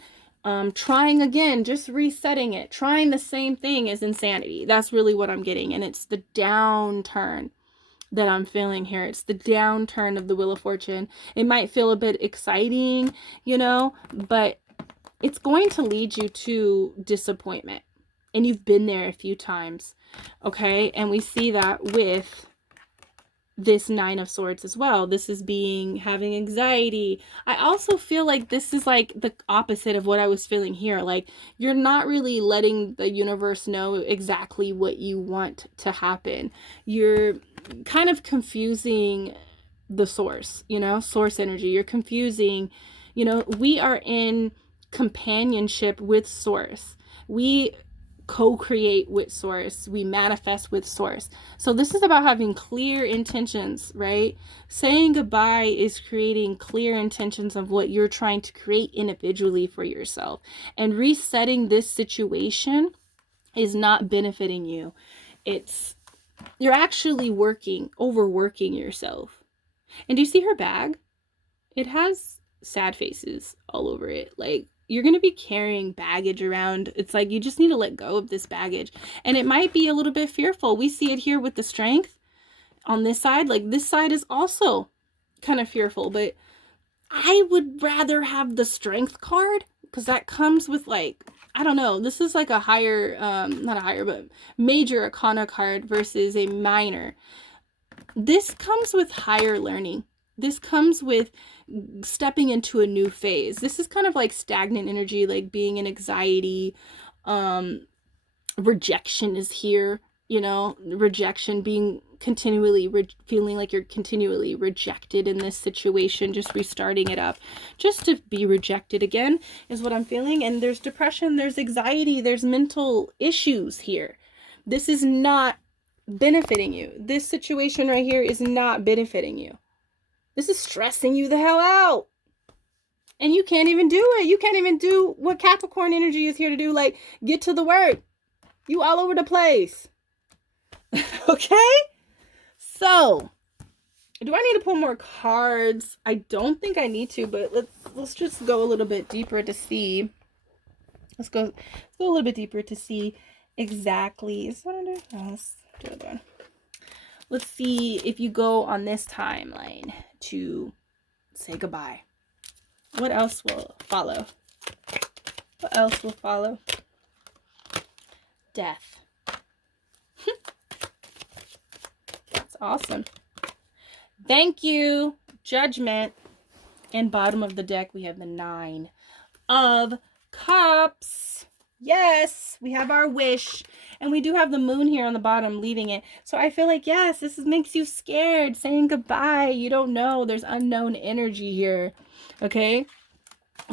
trying again, just resetting it, trying the same thing is insanity. That's really what I'm getting. And it's the downturn that I'm feeling here. It's the downturn of the Wheel of Fortune. It might feel a bit exciting, you know, but it's going to lead you to disappointment. And you've been there a few times, okay? And we see that with this Nine of Swords as well. This is having anxiety. I also feel like this is like the opposite of what I was feeling here. Like, you're not really letting the universe know exactly what you want to happen. You're kind of confusing the source, you know, source energy. You're confusing, you know, we are in companionship with source. We co-create with source. We manifest with source. So this is about having clear intentions, right? Saying goodbye is creating clear intentions of what you're trying to create individually for yourself. And resetting this situation is not benefiting you. You're actually overworking yourself. And do you see her bag? It has sad faces all over it. Like, you're going to be carrying baggage around. It's like you just need to let go of this baggage. And it might be a little bit fearful. We see it here with the Strength on this side. Like, this side is also kind of fearful. But I would rather have the Strength card, because that comes with, like, I don't know. This is like a higher, not a higher, but major arcana card versus a minor. This comes with higher learning. This comes with stepping into a new phase. This is kind of like stagnant energy, like being in anxiety. Rejection is here, you know, rejection, being continually feeling like you're continually rejected in this situation, just restarting it up just to be rejected again is what I'm feeling. And there's depression, there's anxiety, there's mental issues here. This is not benefiting you. This situation right here is not benefiting you. This is stressing you the hell out. And you can't even do it. You can't even do what Capricorn energy is here to do, like get to the work. You all over the place. Okay? So, do I need to pull more cards? I don't think I need to, but let's just go a little bit deeper to see. Let's go a little bit deeper to see exactly. Is that under? Oh, let's do it one. Let's see if you go on this timeline to say goodbye. What else will follow? What else will follow? Death. That's awesome. Thank you. Judgment. And bottom of the deck, we have the Nine of Cups. Yes, we have our wish. And we do have the moon here on the bottom leading it. So I feel like, yes, this makes you scared. Saying goodbye. You don't know. There's unknown energy here. Okay?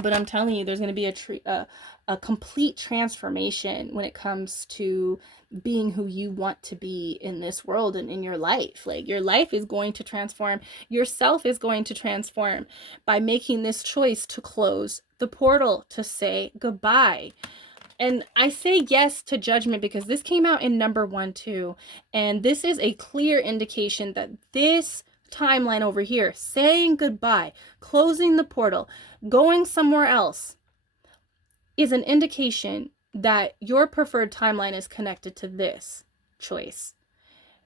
But I'm telling you, there's going to be a complete transformation when it comes to being who you want to be in this world and in your life. Like, your life is going to transform. Yourself is going to transform by making this choice to close the portal, to say goodbye. And I say yes to Judgment because this came out in number 1 too. And this is a clear indication that this timeline over here, saying goodbye, closing the portal, going somewhere else, is an indication that your preferred timeline is connected to this choice.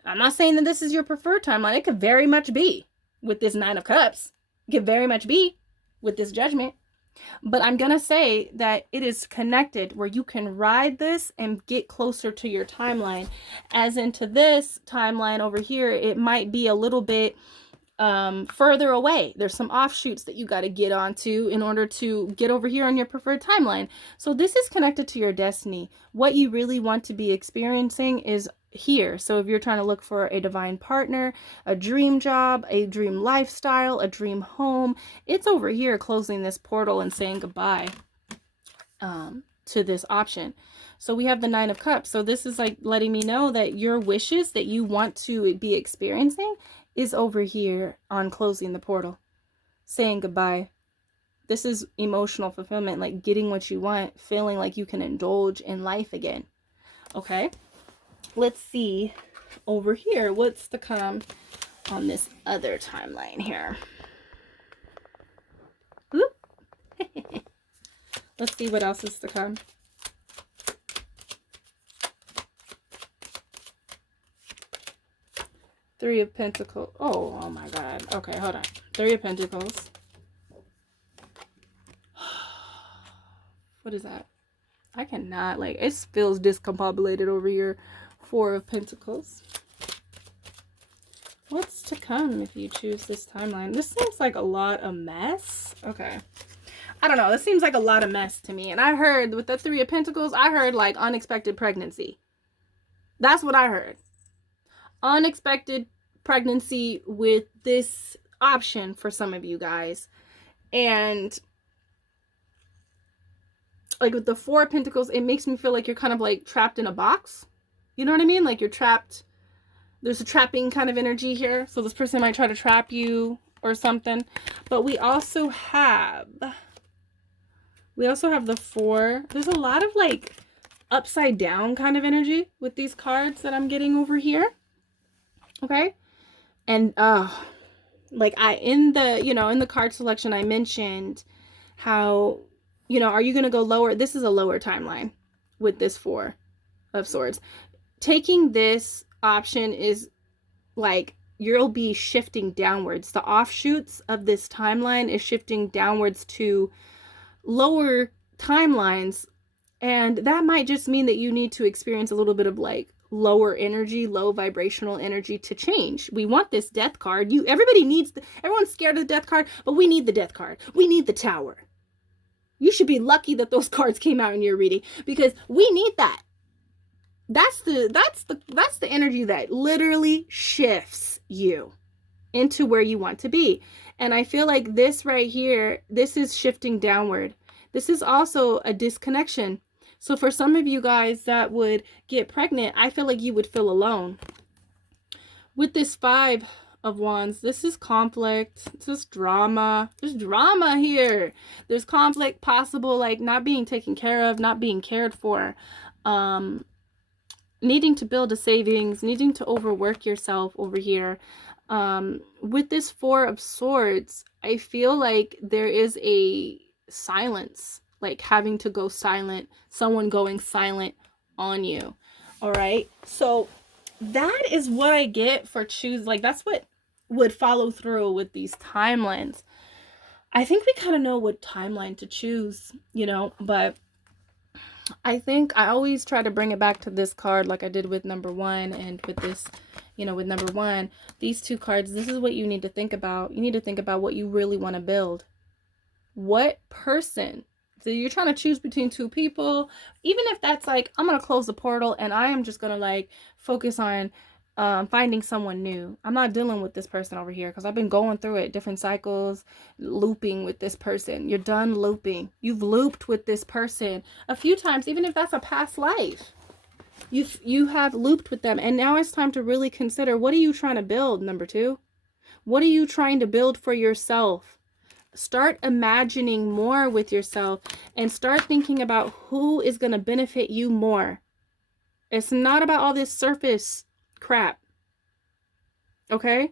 I'm not saying that this is your preferred timeline. It could very much be with this Nine of Cups. It could very much be with this Judgment. But I'm going to say that it is connected where you can ride this and get closer to your timeline. As into this timeline over here, it might be a little bit further away. There's some offshoots that you got to get onto in order to get over here on your preferred timeline. So this is connected to your destiny. What you really want to be experiencing is here. So if you're trying to look for a divine partner, a dream job, a dream lifestyle, a dream home, it's over here closing this portal and saying goodbye to this option. So we have the Nine of Cups. So this is like letting me know that your wishes that you want to be experiencing is over here on closing the portal, saying goodbye. This is emotional fulfillment, like getting what you want, feeling like you can indulge in life again. Okay, let's see over here what's to come on this other timeline here. Oop. Let's see what else is to come. Three of Pentacles. Oh my God. Okay, hold on. Three of Pentacles. What is that? I cannot, like, it feels discombobulated over here. Four of Pentacles. What's to come if you choose this timeline? This seems like a lot of mess. Okay. I don't know. This seems like a lot of mess to me. And I heard with the Three of Pentacles, I heard like unexpected pregnancy. That's what I heard. Unexpected pregnancy with this option for some of you guys. And like with the Four of Pentacles, it makes me feel like you're kind of like trapped in a box. You know what I mean? Like you're trapped. There's a trapping kind of energy here. So this person might try to trap you or something. But we also have the Four. There's a lot of like upside down kind of energy with these cards that I'm getting over here. Okay. And like in the card selection, I mentioned how, are you going to go lower? This is a lower timeline with this Four of Swords. Taking this option is like you'll be shifting downwards. The offshoots of this timeline is shifting downwards to lower timelines, and that might just mean that you need to experience a little bit of like lower energy, low vibrational energy to change. We want this Death card. Everyone's scared of the Death card, but we need the Death card. We need the Tower. You should be lucky that those cards came out in your reading, because we need that. That's the energy that literally shifts you into where you want to be. And I feel like this right here, this is shifting downward. This is also a disconnection. So for some of you guys that would get pregnant, I feel like you would feel alone. With this Five of Wands, this is conflict. This is drama. There's drama here. There's conflict, possible like not being taken care of, not being cared for. Needing to build a savings, needing to overwork yourself over here. With this Four of Swords, I feel like there is a silence, like having to go silent, someone going silent on you. All right. So that is what I get for choose. Like that's what would follow through with these timelines. I think we kind of know what timeline to choose, but I think I always try to bring it back to this card like I did with number one, and with this, with number one, these two cards, this is what you need to think about. You need to think about what you really want to build. What person? So you're trying to choose between two people, even if that's like, I'm going to close the portal and I am just going to like focus on finding someone new. I'm not dealing with this person over here because I've been going through it, different cycles, looping with this person. You're done looping. You've looped with this person a few times, even if that's a past life. You have looped with them, and now it's time to really consider, what are you trying to build, number two? What are you trying to build for yourself? Start imagining more with yourself and start thinking about who is going to benefit you more. It's not about all this surface crap. Okay?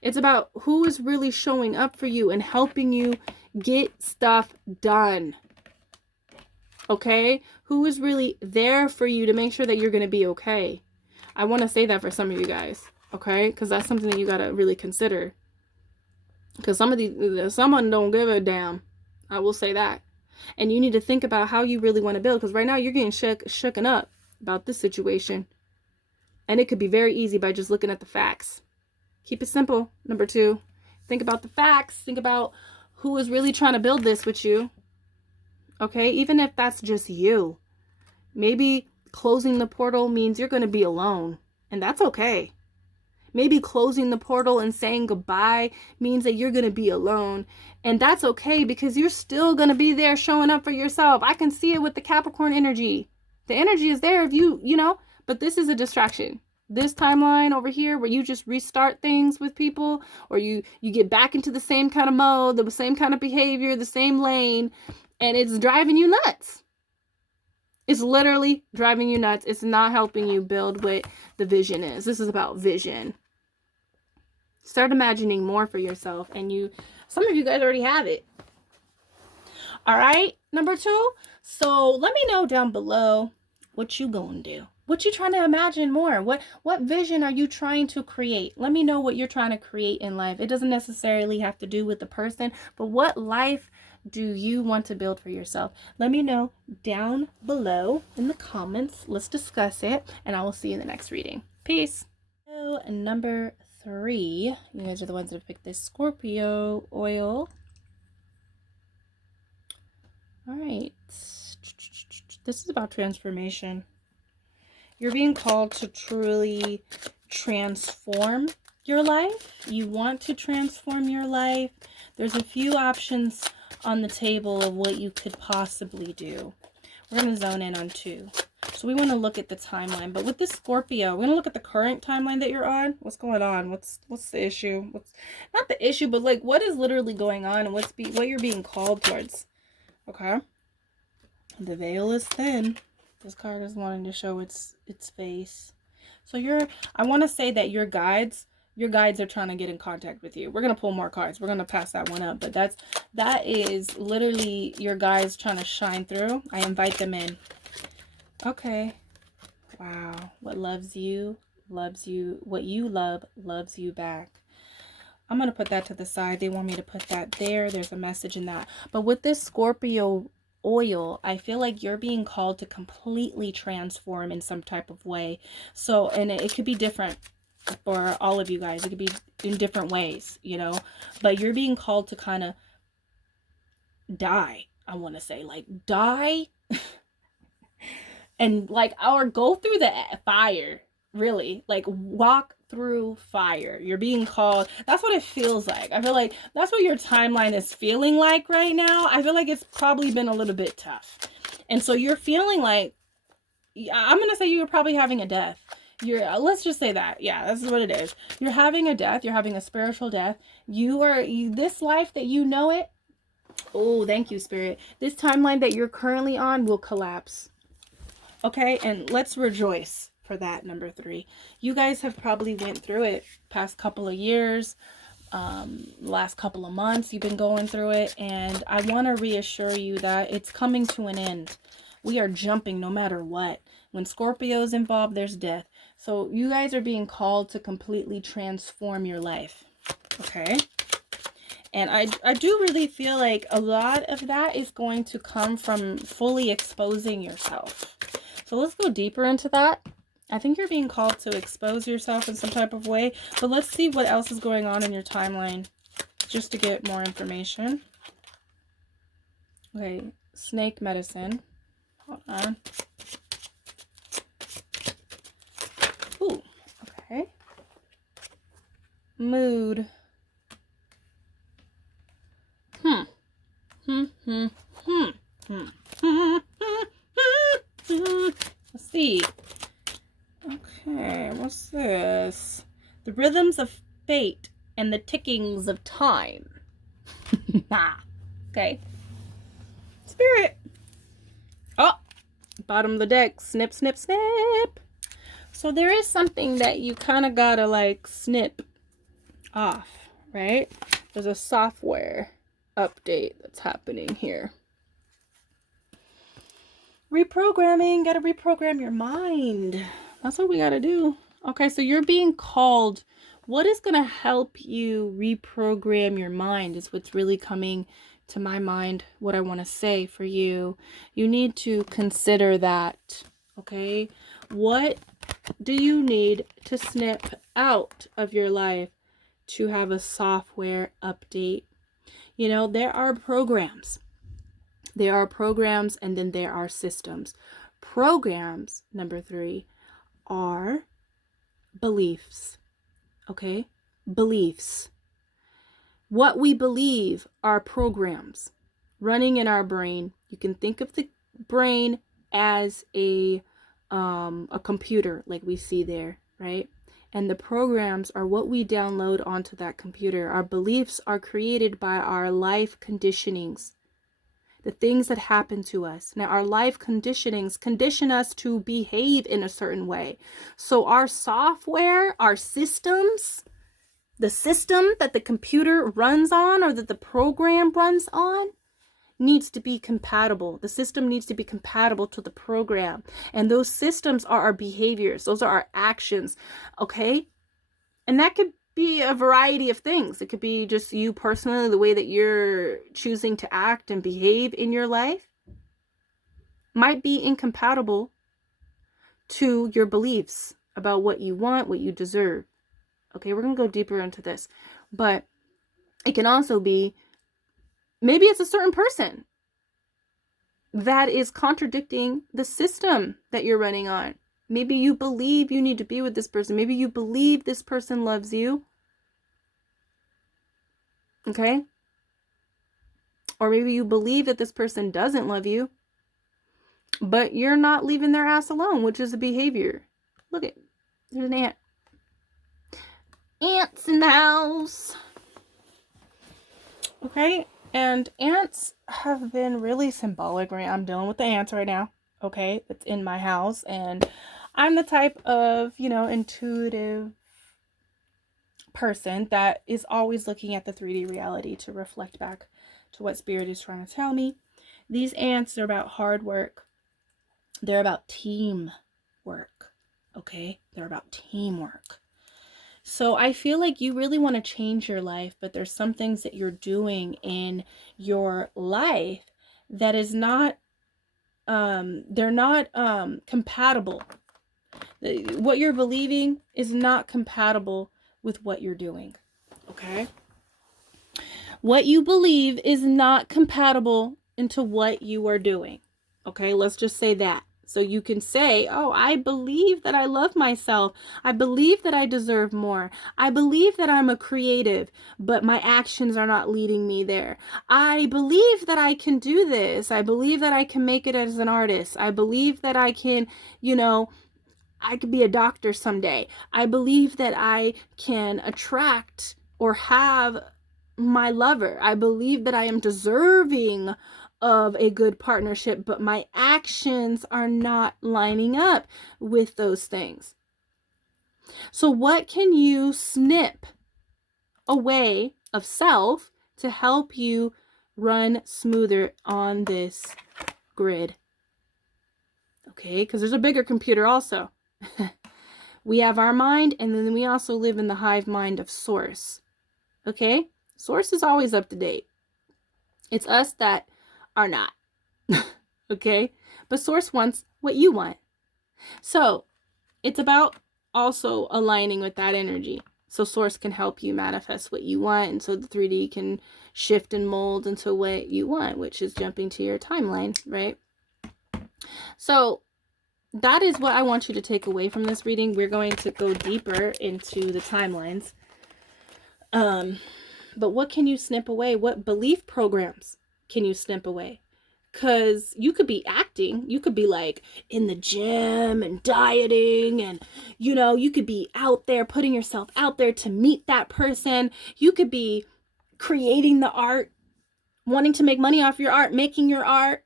It's about who is really showing up for you and helping you get stuff done. Okay? Who is really there for you to make sure that you're going to be okay? I want to say that for some of you guys. Okay? Because that's something that you got to really consider. Because someone don't give a damn. I will say that. And you need to think about how you really want to build. Because right now you're getting shooken up about this situation. And it could be very easy by just looking at the facts. Keep it simple. Number two, think about the facts. Think about who is really trying to build this with you. Okay? Even if that's just you. Maybe closing the portal means you're going to be alone. And that's okay. Maybe closing the portal and saying goodbye means that you're going to be alone. And that's okay, because you're still going to be there showing up for yourself. I can see it with the Capricorn energy. The energy is there if you know, but this is a distraction. This timeline over here where you just restart things with people, or you get back into the same kind of mode, the same kind of behavior, the same lane, and it's driving you nuts. It's literally driving you nuts. It's not helping you build what the vision is. This is about vision. Start imagining more for yourself, and some of you guys already have it. All right, number 2. So let me know down below what you gonna do. What you trying to imagine more? What vision are you trying to create? Let me know what you're trying to create in life. It doesn't necessarily have to do with the person, but what life do you want to build for yourself? Let me know down below in the comments. Let's discuss it, and I will see you in the next reading. Peace. So, number 3, you guys are the ones that have picked this Scorpio oil. All right. This is about transformation. You're being called to truly transform your life. You want to transform your life. There's a few options on the table of what you could possibly do. We're going to zone in on 2. So we want to look at the timeline. But with this Scorpio, we're going to look at the current timeline that you're on. What's going on? What's the issue? What's not the issue, but like what is literally going on and what you're being called towards. Okay? The veil is thin. This card is wanting to show its face. So I want to say that your guides are trying to get in contact with you. We're going to pull more cards. We're going to pass that one up, but that is literally your guides trying to shine through. I invite them in. Okay. Wow. What loves you, loves you. What you love, loves you back. I'm going to put that to the side. They want me to put that there. There's a message in that. But with this Scorpio oil, I feel like you're being called to completely transform in some type of way. So, and it could be different for all of you guys. It could be in different ways, you know, but you're being called to kind of die. I want to say like die and like, or go through the fire, really, like walk through fire. You're being called. That's what it feels like. I feel like that's what your timeline is feeling like right now. I feel like it's probably been a little bit tough. And so you're feeling like, I'm going to say you're probably having a death. Let's just say that. Yeah, this is what it is. You're having a death. You're having a spiritual death. This life that you know it. Oh, thank you, Spirit. This timeline that you're currently on will collapse. Okay, and let's rejoice for that, number 3. You guys have probably went through it past couple of years, last couple of months you've been going through it, and I want to reassure you that it's coming to an end. We are jumping no matter what. When Scorpio's involved, there's death. So you guys are being called to completely transform your life. Okay? And I do really feel like a lot of that is going to come from fully exposing yourself. So let's go deeper into that. I think you're being called to expose yourself in some type of way. But let's see what else is going on in your timeline just to get more information. Okay, snake medicine. Hold on. Ooh, okay. Mood. Let's see. Okay, what's this? The rhythms of fate and the tickings of time. Okay. Spirit. Oh, bottom of the deck. Snip, snip, snip. So there is something that you kind of gotta like snip off, right? There's a software update that's happening here. Reprogramming. Gotta reprogram your mind. That's what we gotta do. Okay, so you're being called. What is gonna help you reprogram your mind is what's really coming to my mind. What I want to say for you. You need to consider that. Okay, what do you need to snip out of your life to have a software update? You know, there are programs. There are programs, and then there are systems. Programs, number 3, are beliefs. Okay? Beliefs. What we believe are programs running in our brain. You can think of the brain as a computer like we see there, right? And the programs are what we download onto that computer. Our beliefs are created by our life conditionings. the things that happen to us. Now, our life conditionings condition us to behave in a certain way. So our software, our systems, the system that the computer runs on or that the program runs on needs to be compatible. The system needs to be compatible to the program. And those systems are our behaviors. Those are our actions. Okay? And that could be a variety of things. It could be just you personally, the way that you're choosing to act and behave in your life might be incompatible to your beliefs about what you want, what you deserve. Okay, we're going to go deeper into this. But it can also be, maybe it's a certain person that is contradicting the system that you're running on. Maybe you believe you need to be with this person. Maybe you believe this person loves you. Okay? Or maybe you believe that this person doesn't love you, but you're not leaving their ass alone, which is a behavior. Look at, there's an ant. Ants in the house. Okay? And ants have been really symbolic. Right? I'm dealing with the ants right now. Okay? It's in my house. And I'm the type of, intuitive person that is always looking at the 3D reality to reflect back to what spirit is trying to tell me. These ants are about hard work. They're about team work. Okay? They're about teamwork. So I feel like you really want to change your life, but there's some things that you're doing in your life that is not, they're not compatible. What you're believing is not compatible with what you're doing. Okay? What you believe is not compatible into what you are doing. Okay? Let's just say that. So you can say, oh, I believe that I love myself. I believe that I deserve more. I believe that I'm a creative, but my actions are not leading me there. I believe that I can do this. I believe that I can make it as an artist. I believe that I can, I could be a doctor someday. I believe that I can attract or have my lover. I believe that I am deserving of a good partnership, but my actions are not lining up with those things. So what can you snip away of self to help you run smoother on this grid? Okay, because there's a bigger computer also. We have our mind, and then we also live in the hive mind of Source. Okay? Source is always up to date. It's us that are not. Okay? But Source wants what you want. So it's about also aligning with that energy. So Source can help you manifest what you want. And so the 3D can shift and mold into what you want, which is jumping to your timeline, right? So that is what I want you to take away from this reading. We're going to go deeper into the timelines. But what can you snip away? What belief programs can you snip away? Because you could be acting. You could be like in the gym and dieting and, you could be out there, putting yourself out there to meet that person. You could be creating the art, wanting to make money off your art, making your art,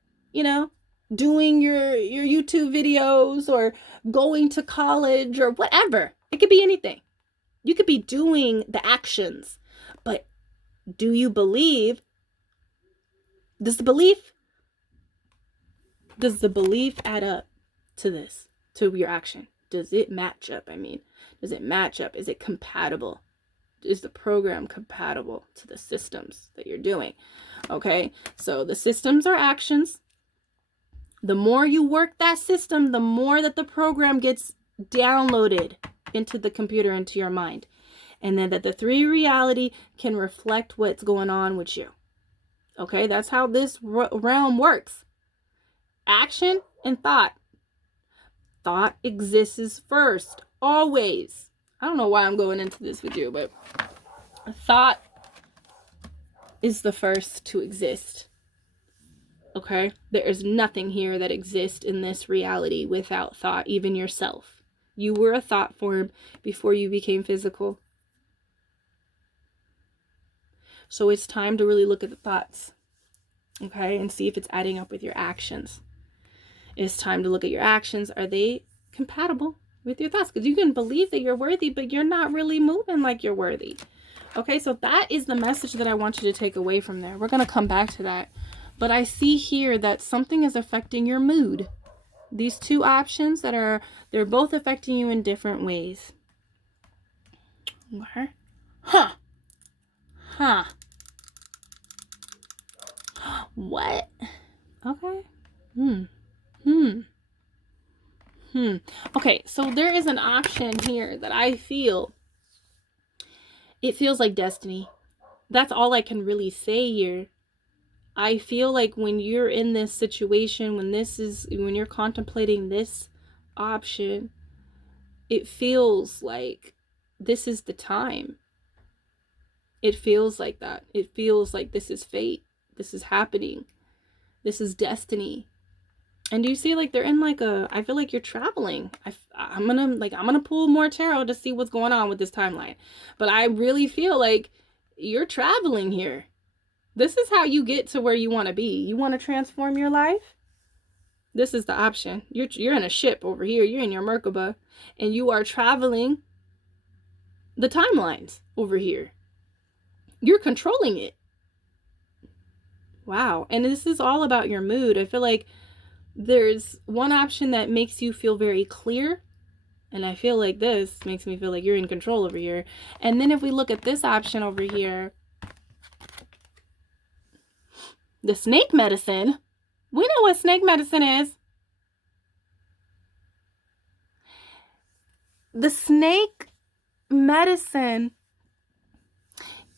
doing your YouTube videos or going to college or whatever. It could be anything. You could be doing the actions, but do you believe? Does the belief add up to this, to your action? Does it match up? Does it match up? Is it compatible? Is the program compatible to the systems that you're doing? Okay, so the systems are actions. The more you work that system, the more that the program gets downloaded into the computer, into your mind. And then that the 3D reality can reflect what's going on with you. Okay, that's how this realm works. Action and thought. Thought exists first, always. I don't know why I'm going into this with you, but thought is the first to exist. Okay? There is nothing here that exists in this reality without thought, even yourself. You were a thought form before you became physical. So it's time to really look at the thoughts. Okay, and see if it's adding up with your actions. It's time to look at your actions. Are they compatible with your thoughts? Because you can believe that you're worthy, but you're not really moving like you're worthy. Okay, so that is the message that I want you to take away from there. We're going to come back to that. But I see here that something is affecting your mood. These two options they're both affecting you in different ways. Okay. Huh. Huh. What? Okay. Okay, so there is an option here that I feel, it feels like destiny. That's all I can really say here. I feel like when you're in this situation, when you're contemplating this option, it feels like this is the time. It feels like that. It feels like this is fate. This is happening. This is destiny. And do you see, like, they're in like I feel like you're traveling. I'm gonna pull more tarot to see what's going on with this timeline. But I really feel like you're traveling here. This is how you get to where you want to be. You want to transform your life? This is the option. You're in a ship over here. You're in your Merkaba. And you are traveling the timelines over here. You're controlling it. Wow. And this is all about your mood. I feel like there's one option that makes you feel very clear. And I feel like this makes me feel like you're in control over here. And then if we look at this option over here, the snake medicine, we know what snake medicine is. The snake medicine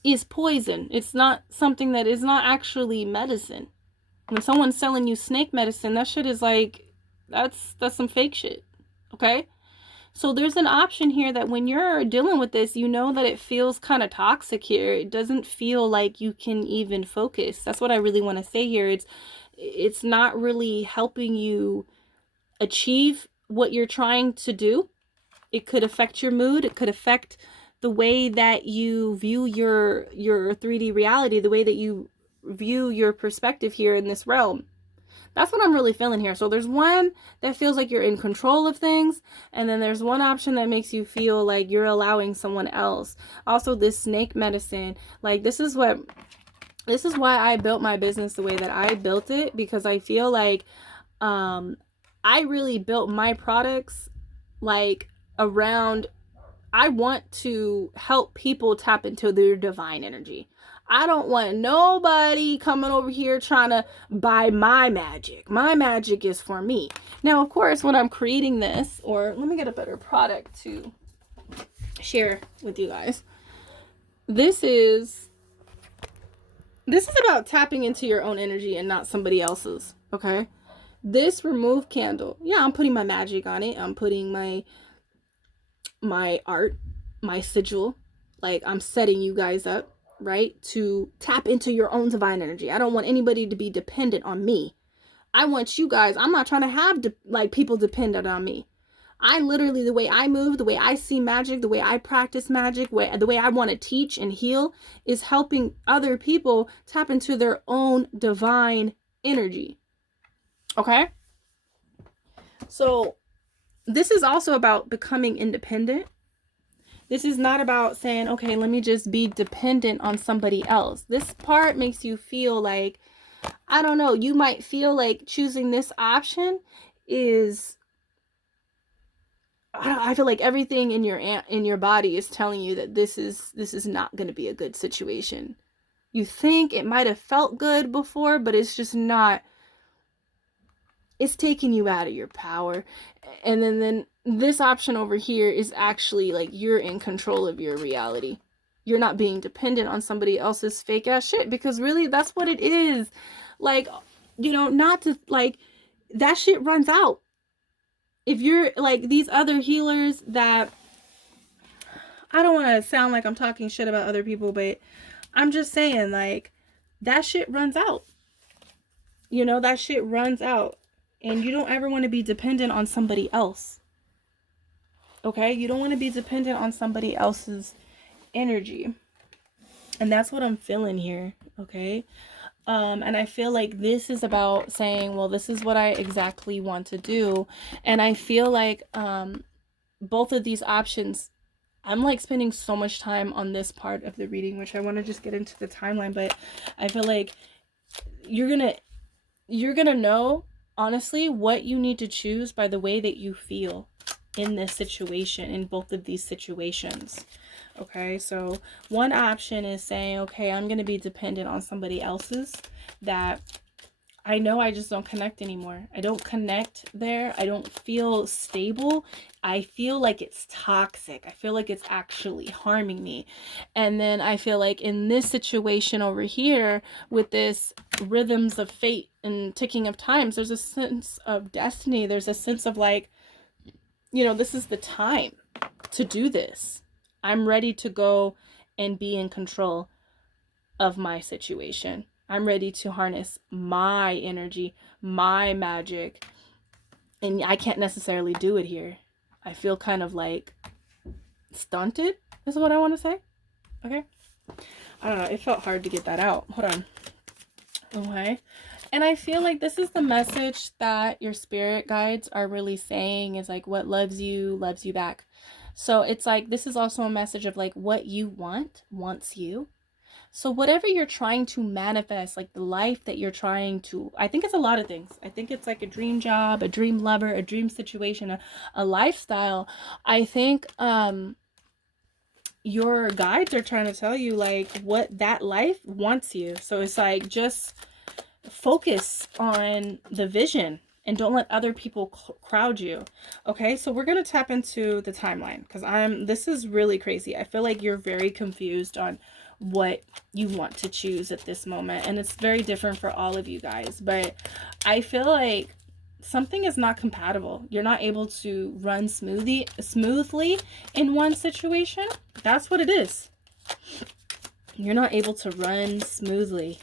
is poison. It's not something that is not actually medicine. When someone's selling you snake medicine, that shit is like, that's some fake shit. Okay? So there's an option here that when you're dealing with this, you know that it feels kind of toxic here. It doesn't feel like you can even focus. That's what I really want to say here. It's not really helping you achieve what you're trying to do. It could affect your mood. It could affect the way that you view your 3D reality, the way that you view your perspective here in this realm. That's what I'm really feeling here. So there's one that feels like you're in control of things, and then there's one option that makes you feel like you're allowing someone else. Also, this snake medicine, like this is why I built my business the way that I built it, because I feel like I really built my products like around, I want to help people tap into their divine energy. I don't want nobody coming over here trying to buy my magic. My magic is for me. Now, of course, when I'm creating this, or let me get a better product to share with you guys. This is about tapping into your own energy and not somebody else's, okay? This remove candle, yeah, I'm putting my magic on it. I'm putting my art, my sigil, like I'm setting you guys up, right, to tap into your own divine energy. I don't want anybody to be dependent on me. I want you guys, I'm not trying to have people dependent on me. I literally, the way I move, the way I see magic, the way I practice magic, the way I want to teach and heal is helping other people tap into their own divine energy. Okay? So this is also about becoming independent. This is not about saying, okay, let me just be dependent on somebody else. This part makes you feel like, I don't know, you might feel like choosing this option is, I feel like everything in your body is telling you that this is not going to be a good situation. You think it might have felt good before, but it's just not. It's taking you out of your power. And then this option over here is actually like you're in control of your reality. You're not being dependent on somebody else's fake ass shit, because really that's what it is. Like, you know, not to, like, that shit runs out. If you're like these other healers that, I don't want to sound like I'm talking shit about other people, but I'm just saying, like, that shit runs out. You know, that shit runs out. And you don't ever want to be dependent on somebody else. Okay? You don't want to be dependent on somebody else's energy. And that's what I'm feeling here. Okay? And I feel like this is about saying, well, this is what I exactly want to do. And I feel like both of these options, I'm like spending so much time on this part of the reading, which I want to just get into the timeline, but I feel like you're gonna know honestly what you need to choose by the way that you feel in this situation, in both of these situations. Okay, so one option is saying, okay, I'm gonna be dependent on somebody else's that I know I just don't connect anymore. I don't connect there. I don't feel stable. I feel like it's toxic. I feel like it's actually harming me. And then I feel like in this situation over here with this rhythms of fate and ticking of times, there's a sense of destiny. There's a sense of like, you know, this is the time to do this. I'm ready to go and be in control of my situation. I'm ready to harness my energy, my magic. And I can't necessarily do it here. I feel kind of like stunted, is what I want to say. Okay. I don't know. It felt hard to get that out. Hold on. Okay. And I feel like this is the message that your spirit guides are really saying is like what loves you back. So it's like this is also a message of like what you want wants you. So whatever you're trying to manifest, like the life that you're trying to, I think it's a lot of things. I think it's like a dream job, a dream lover, a dream situation, a lifestyle. I think your guides are trying to tell you like what that life wants you. So it's like just focus on the vision and don't let other people crowd you. Okay, so we're gonna tap into the timeline because this is really crazy. I feel like you're very confused on what you want to choose at this moment, and it's very different for all of you guys, but I feel like something is not compatible. You're not able to run smoothly in one situation. That's what it is. You're not able to run smoothly,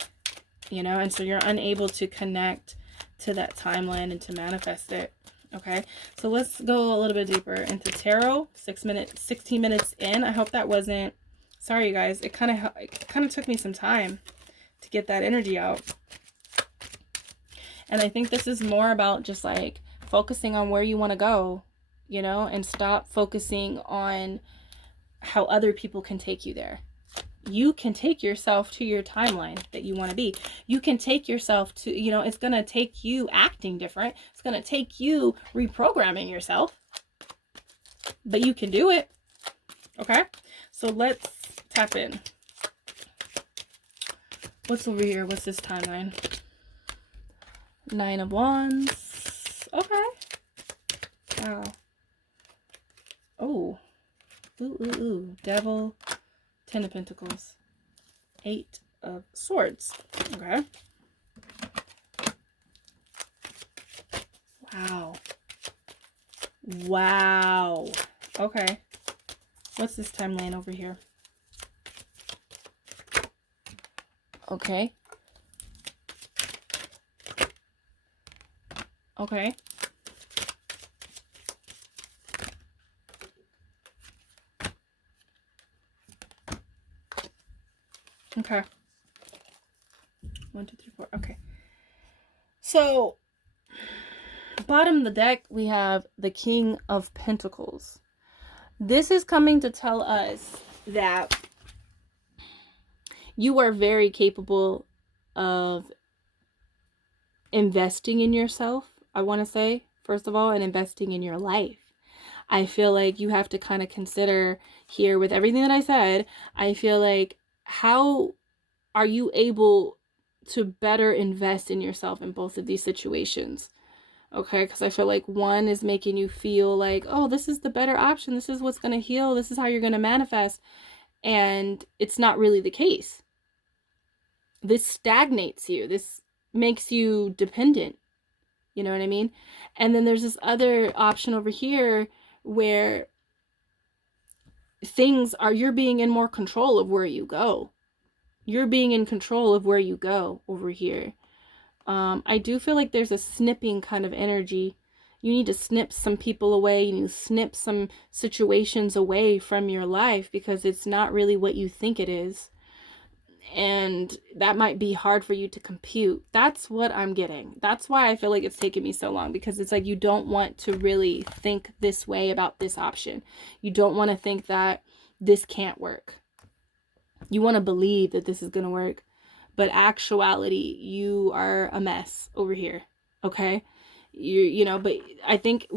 you know, and so you're unable to connect to that timeline and to manifest it. Okay, so let's go a little bit deeper into tarot. 16 minutes in. I hope that wasn't, sorry you guys, it kind of took me some time to get that energy out. And I think this is more about just like focusing on where you want to go, you know, and stop focusing on how other people can take you there. You can take yourself to your timeline that you want to be. You can take yourself to, you know, it's going to take you acting different. It's going to take you reprogramming yourself, but you can do it. Okay, so let's tap in. What's over here? What's this timeline? 9 of Wands. Okay. Wow. Oh. Ooh. Devil. 10 of Pentacles. 8 of Swords. Okay. Wow. Okay. What's this timeline over here? Okay. Okay. Okay. 1, 2, 3, 4. Okay. So, bottom of the deck, we have the King of Pentacles. This is coming to tell us that you are very capable of investing in yourself, I want to say, first of all, and investing in your life. I feel like you have to kind of consider here with everything that I said, I feel like how are you able to better invest in yourself in both of these situations? Okay, because I feel like one is making you feel like, oh, this is the better option. This is what's going to heal. This is how you're going to manifest. And it's not really the case. This stagnates you. This makes you dependent. You know what I mean? And then there's this other option over here where you're being in more control of where you go. You're being in control of where you go over here. I do feel like there's a snipping kind of energy. You need to snip some people away. You need to snip some situations away from your life because it's not really what you think it is. and that might be hard for you to compute. That's what I'm getting. That's why I feel like it's taken me so long, because it's like you don't want to really think this way about this option. You don't want to think that this can't work. You want to believe that this is going to work, but actuality, you are a mess over here. Okay? You know, but I think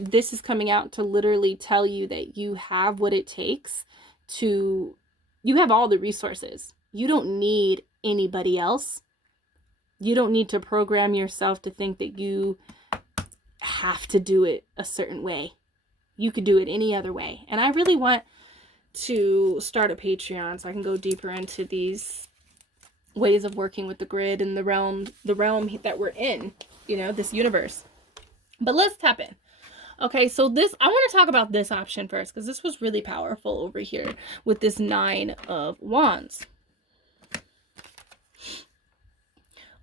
this is coming out to literally tell you that you have what it takes to, you have all the resources. You don't need anybody else. You don't need to program yourself to think that you have to do it a certain way. You could do it any other way. And I really want to start a Patreon so I can go deeper into these ways of working with the grid and the realm that we're in, you know, this universe. But let's tap in. Okay, so this, I want to talk about this option first, because this was really powerful over here with this 9 of Wands.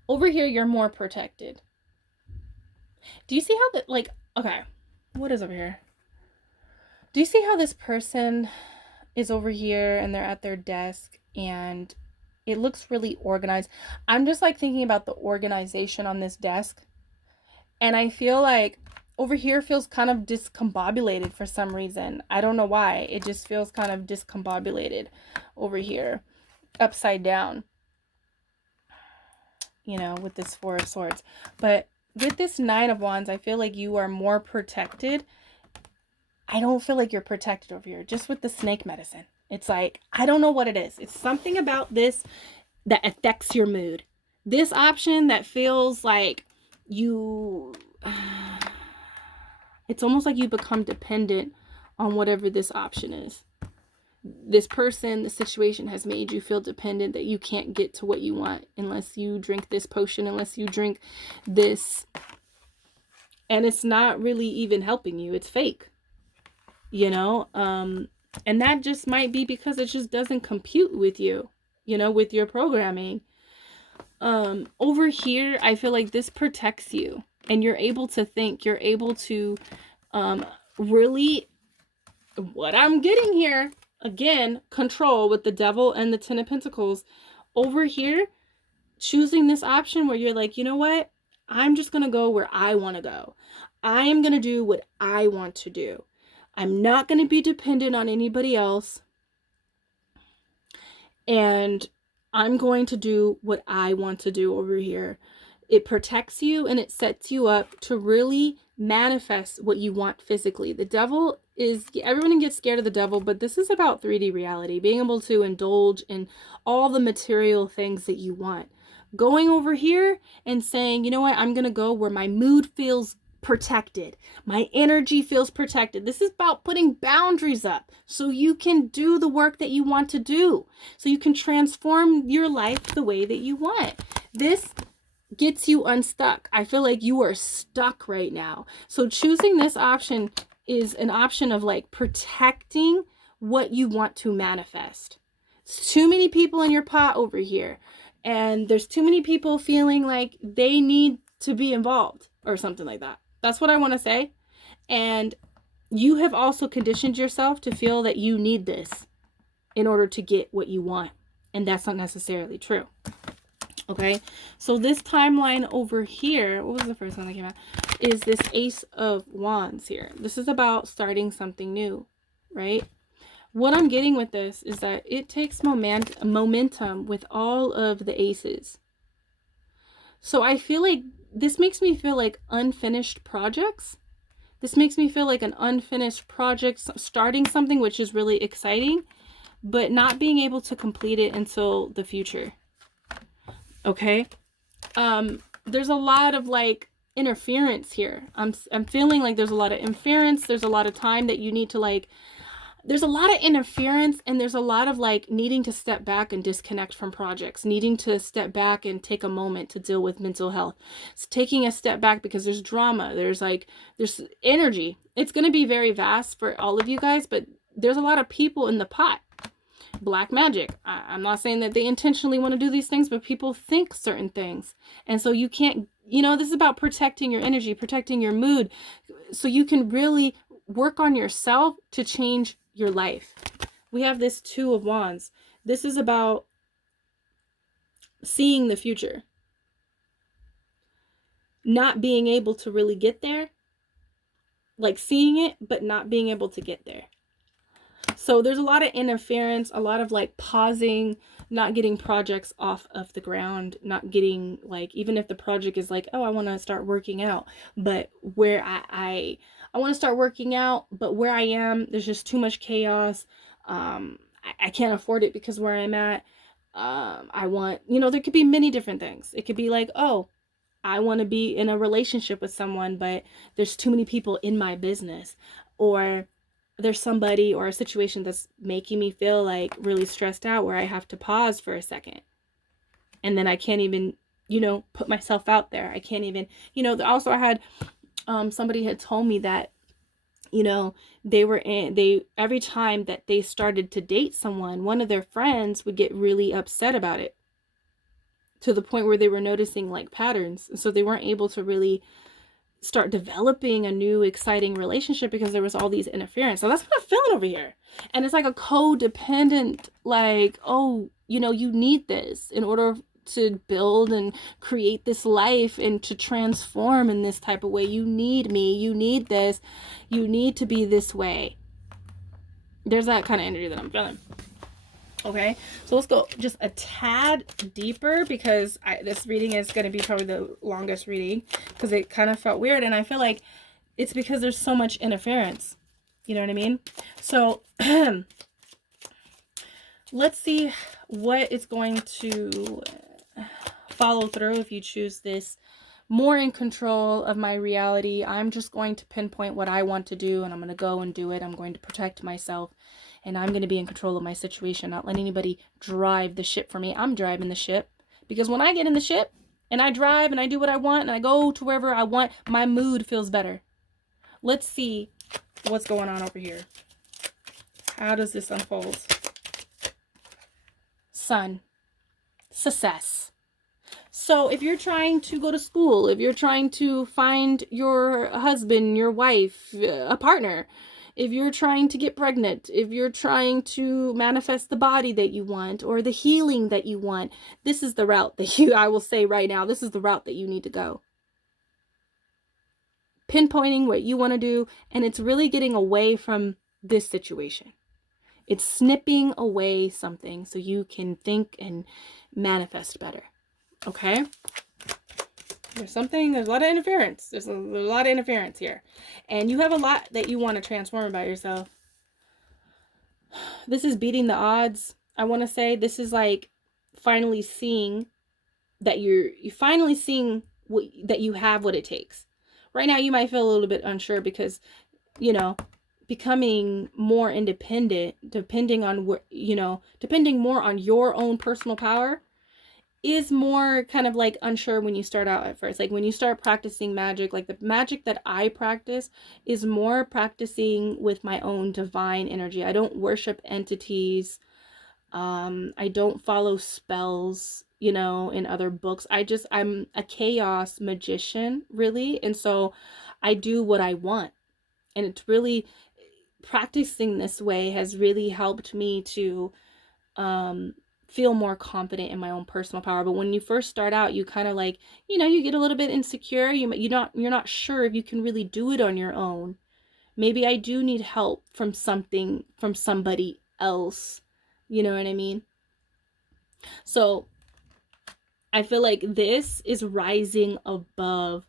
Over here, you're more protected. Do you see how that, like, okay, what is over here? Do you see how this person is over here and they're at their desk and it looks really organized? I'm just like thinking about the organization on this desk. And I feel like over here feels kind of discombobulated for some reason. I don't know why. It just feels kind of discombobulated over here, upside down, you know, with this 4 of Swords. But with this 9 of Wands, I feel like you are more protected. I don't feel like you're protected over here, just with the snake medicine. It's like, I don't know what it is. It's something about this that affects your mood. This option that feels like you, it's almost like you become dependent on whatever this option is. This person, the situation has made you feel dependent, that you can't get to what you want unless you drink this potion, unless you drink this. And it's not really even helping you. It's fake, you know? And that just might be because it just doesn't compute with you, you know, with your programming. Over here, I feel like this protects you and you're able to think, you're able to really, what I'm getting here, again, control with the Devil and the 10 of Pentacles. Over here, choosing this option where you're like, you know what? I'm just going to go where I want to go. I am going to do what I want to do. I'm not going to be dependent on anybody else. And I'm going to do what I want to do over here. It protects you and it sets you up to really manifest what you want physically. The Devil is, everyone gets scared of the Devil, but this is about 3D reality, being able to indulge in all the material things that you want. Going over here and saying, you know what, I'm going to go where my mood feels protected. My energy feels protected. This is about putting boundaries up so you can do the work that you want to do. So you can transform your life the way that you want. This gets you unstuck. I feel like you are stuck right now. So choosing this option is an option of like protecting what you want to manifest. It's too many people in your pot over here. And there's too many people feeling like they need to be involved or something like that. That's what I want to say. And you have also conditioned yourself to feel that you need this in order to get what you want. And that's not necessarily true. Okay. So this timeline over here, what was the first one that came out? Is this Ace of Wands here. This is about starting something new, right? What I'm getting with this is that it takes momentum with all of the aces. So I feel like this makes me feel like unfinished projects. This makes me feel like an unfinished project, starting something which is really exciting, but not being able to complete it until the future. Okay? There's a lot of like interference here. I'm feeling like there's a lot of interference. There's a lot of time that you need to like, there's a lot of interference, and there's a lot of like needing to step back and disconnect from projects, needing to step back and take a moment to deal with mental health. It's taking a step back because there's drama, there's energy. It's going to be very vast for all of you guys, but there's a lot of people in the pot. Black magic. I'm not saying that they intentionally want to do these things, but people think certain things. And so you can't, you know, this is about protecting your energy, protecting your mood, so you can really work on yourself to change your life. We have this 2 of Wands. This is about seeing the future, not being able to really get there, like seeing it, but not being able to get there. So there's a lot of interference, a lot of like pausing, not getting projects off of the ground, not getting like, even if the project is like, oh, I want to start working out, but where I want to start working out, but where I am, there's just too much chaos. I can't afford it because where I'm at, I want, there could be many different things. It could be like, oh, I want to be in a relationship with someone, but there's too many people in my business, or there's somebody or a situation that's making me feel like really stressed out where I have to pause for a second. And then I can't even, put myself out there. I can't even, also I had, somebody had told me that, every time that they started to date someone, one of their friends would get really upset about it, to the point where they were noticing like patterns. So they weren't able to really start developing a new exciting relationship because there was all these interference. So that's what I'm feeling over here. And it's like a codependent, like, oh, you need this in order to build and create this life and to transform in this type of way. You need me, you need this, you need to be this way. There's that kind of energy that I'm feeling. Okay, so let's go just a tad deeper, because this reading is going to be probably the longest reading, because it kind of felt weird, and I feel like it's because there's so much interference. You know what I mean? So let's see what it's going to follow through if you choose this. More in control of my reality. I'm just going to pinpoint what I want to do, and I'm going to go and do it. I'm going to protect myself, and I'm going to be in control of my situation, not let anybody drive the ship for me. I'm driving the ship, because when I get in the ship and I drive and I do what I want and I go to wherever I want, my mood feels better. Let's see what's going on over here. How does this unfold? Sun. Success. So if you're trying to go to school, if you're trying to find your husband, your wife, a partner, if you're trying to get pregnant, if you're trying to manifest the body that you want or the healing that you want, this is the route that I will say right now, this is the route that you need to go. Pinpointing what you want to do, and it's really getting away from this situation. It's snipping away something so you can think and manifest better. Okay? There's a lot of interference. There's a lot of interference here. And you have a lot that you want to transform about yourself. This is beating the odds. I want to say this is like finally seeing that you're finally seeing that you have what it takes. Right now you might feel a little bit unsure because, becoming more independent, depending more on your own personal power, is more kind of like unsure when you start out at first. Like when you start practicing magic, like the magic that I practice is more practicing with my own divine energy. I don't worship entities. I don't follow spells, in other books. I'm a chaos magician, really. And so I do what I want. And it's really, practicing this way has really helped me to, feel more confident in my own personal power. But when you first start out, you kind of like, you get a little bit insecure. You're not sure if you can really do it on your own. Maybe I do need help from somebody else. You know what I mean? So I feel like this is rising above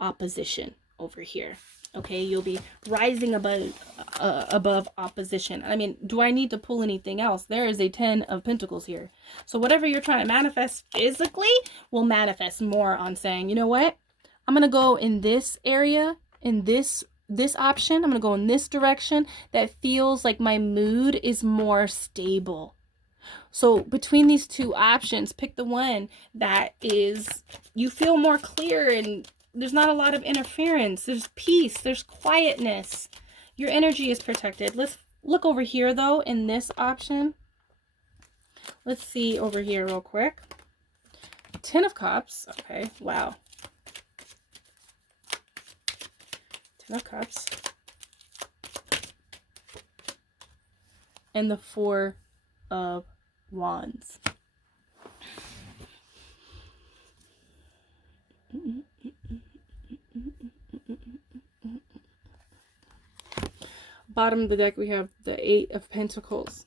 opposition over here. Okay, you'll be rising above opposition. I mean, do I need to pull anything else? There is a 10 of Pentacles here. So whatever you're trying to manifest physically will manifest more on saying, you know what? I'm going to go in this area, in this option. I'm going to go in this direction that feels like my mood is more stable. So between these two options, pick the one that is, you feel more clear and there's not a lot of interference. There's peace. There's quietness. Your energy is protected. Let's look over here, though, in this option. Let's see over here real quick. 10 of Cups. Okay, wow. 10 of Cups. And the 4 of Wands. Bottom of the deck, we have the Eight of Pentacles.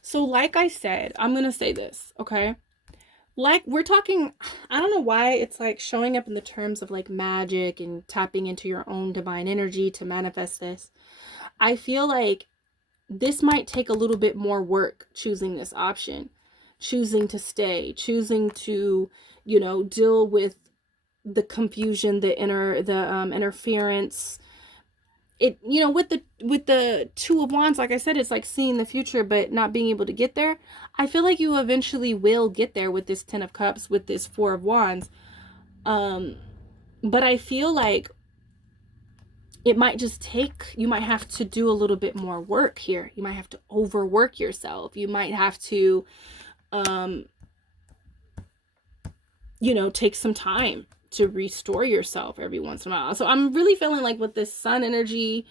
So like I said, I'm going to say this, okay? Like we're talking, I don't know why it's like showing up in the terms of like magic and tapping into your own divine energy to manifest this. I feel like this might take a little bit more work choosing this option, choosing to stay, choosing to, you know, deal with the confusion, the interference. It, you know, with the Two of Wands, like I said, it's like seeing the future but not being able to get there. I feel like you eventually will get there with this Ten of Cups, with this Four of Wands. But I feel like it might just take, you might have to do a little bit more work here. You might have to overwork yourself. You might have to, you know, take some time to restore yourself every once in a while. So I'm really feeling like with this Sun energy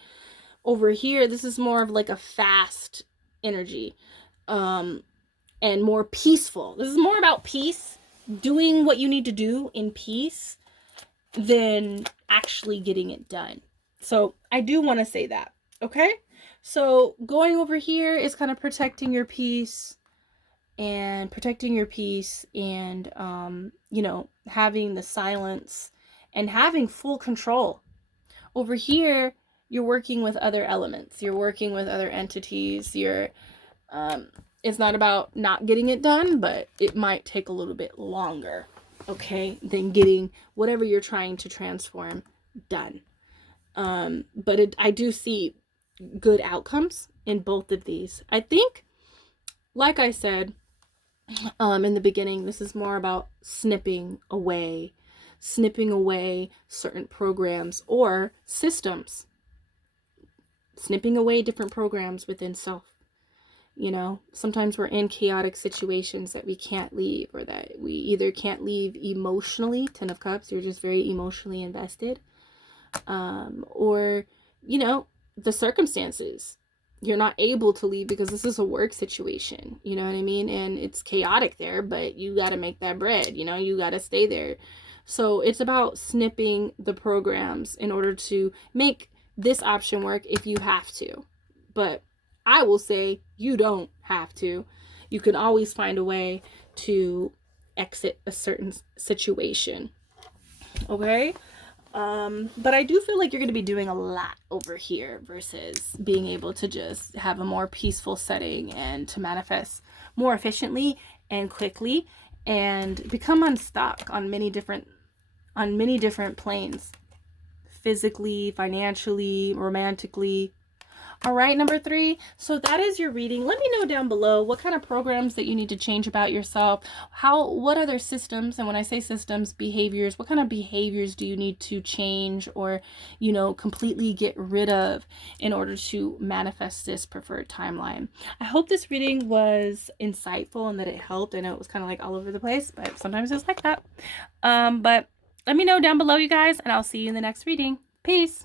over here, this is more of like a fast energy, and more peaceful. This is more about peace, doing what you need to do in peace than actually getting it done. So I do want to say that, okay? So going over here is kind of protecting your peace and you know, having the silence and having full control. Over here, you're working with other elements. You're working with other entities. You're, it's not about not getting it done, but it might take a little bit longer, okay, than getting whatever you're trying to transform done. But I do see good outcomes in both of these. I think, like I said, in the beginning, this is more about snipping away certain programs or systems, snipping away different programs within self. You know, sometimes we're in chaotic situations that we can't leave, or that we either can't leave emotionally. Ten of Cups, you're just very emotionally invested, or, you know, the circumstances, you're not able to leave because this is a work situation, you know what I mean? And it's chaotic there, but you got to make that bread, you know, you got to stay there. So it's about snipping the programs in order to make this option work if you have to. But I will say you don't have to. You can always find a way to exit a certain situation. Okay? But I do feel like you're going to be doing a lot over here versus being able to just have a more peaceful setting and to manifest more efficiently and quickly and become unstuck on many different planes, physically, financially, romantically. All right, number 3. So that is your reading. Let me know down below what kind of programs that you need to change about yourself. What other systems, and when I say systems, behaviors, what kind of behaviors do you need to change or, you know, completely get rid of in order to manifest this preferred timeline? I hope this reading was insightful and that it helped. I know it was kind of like all over the place, but sometimes it's like that. But let me know down below, you guys, and I'll see you in the next reading. Peace.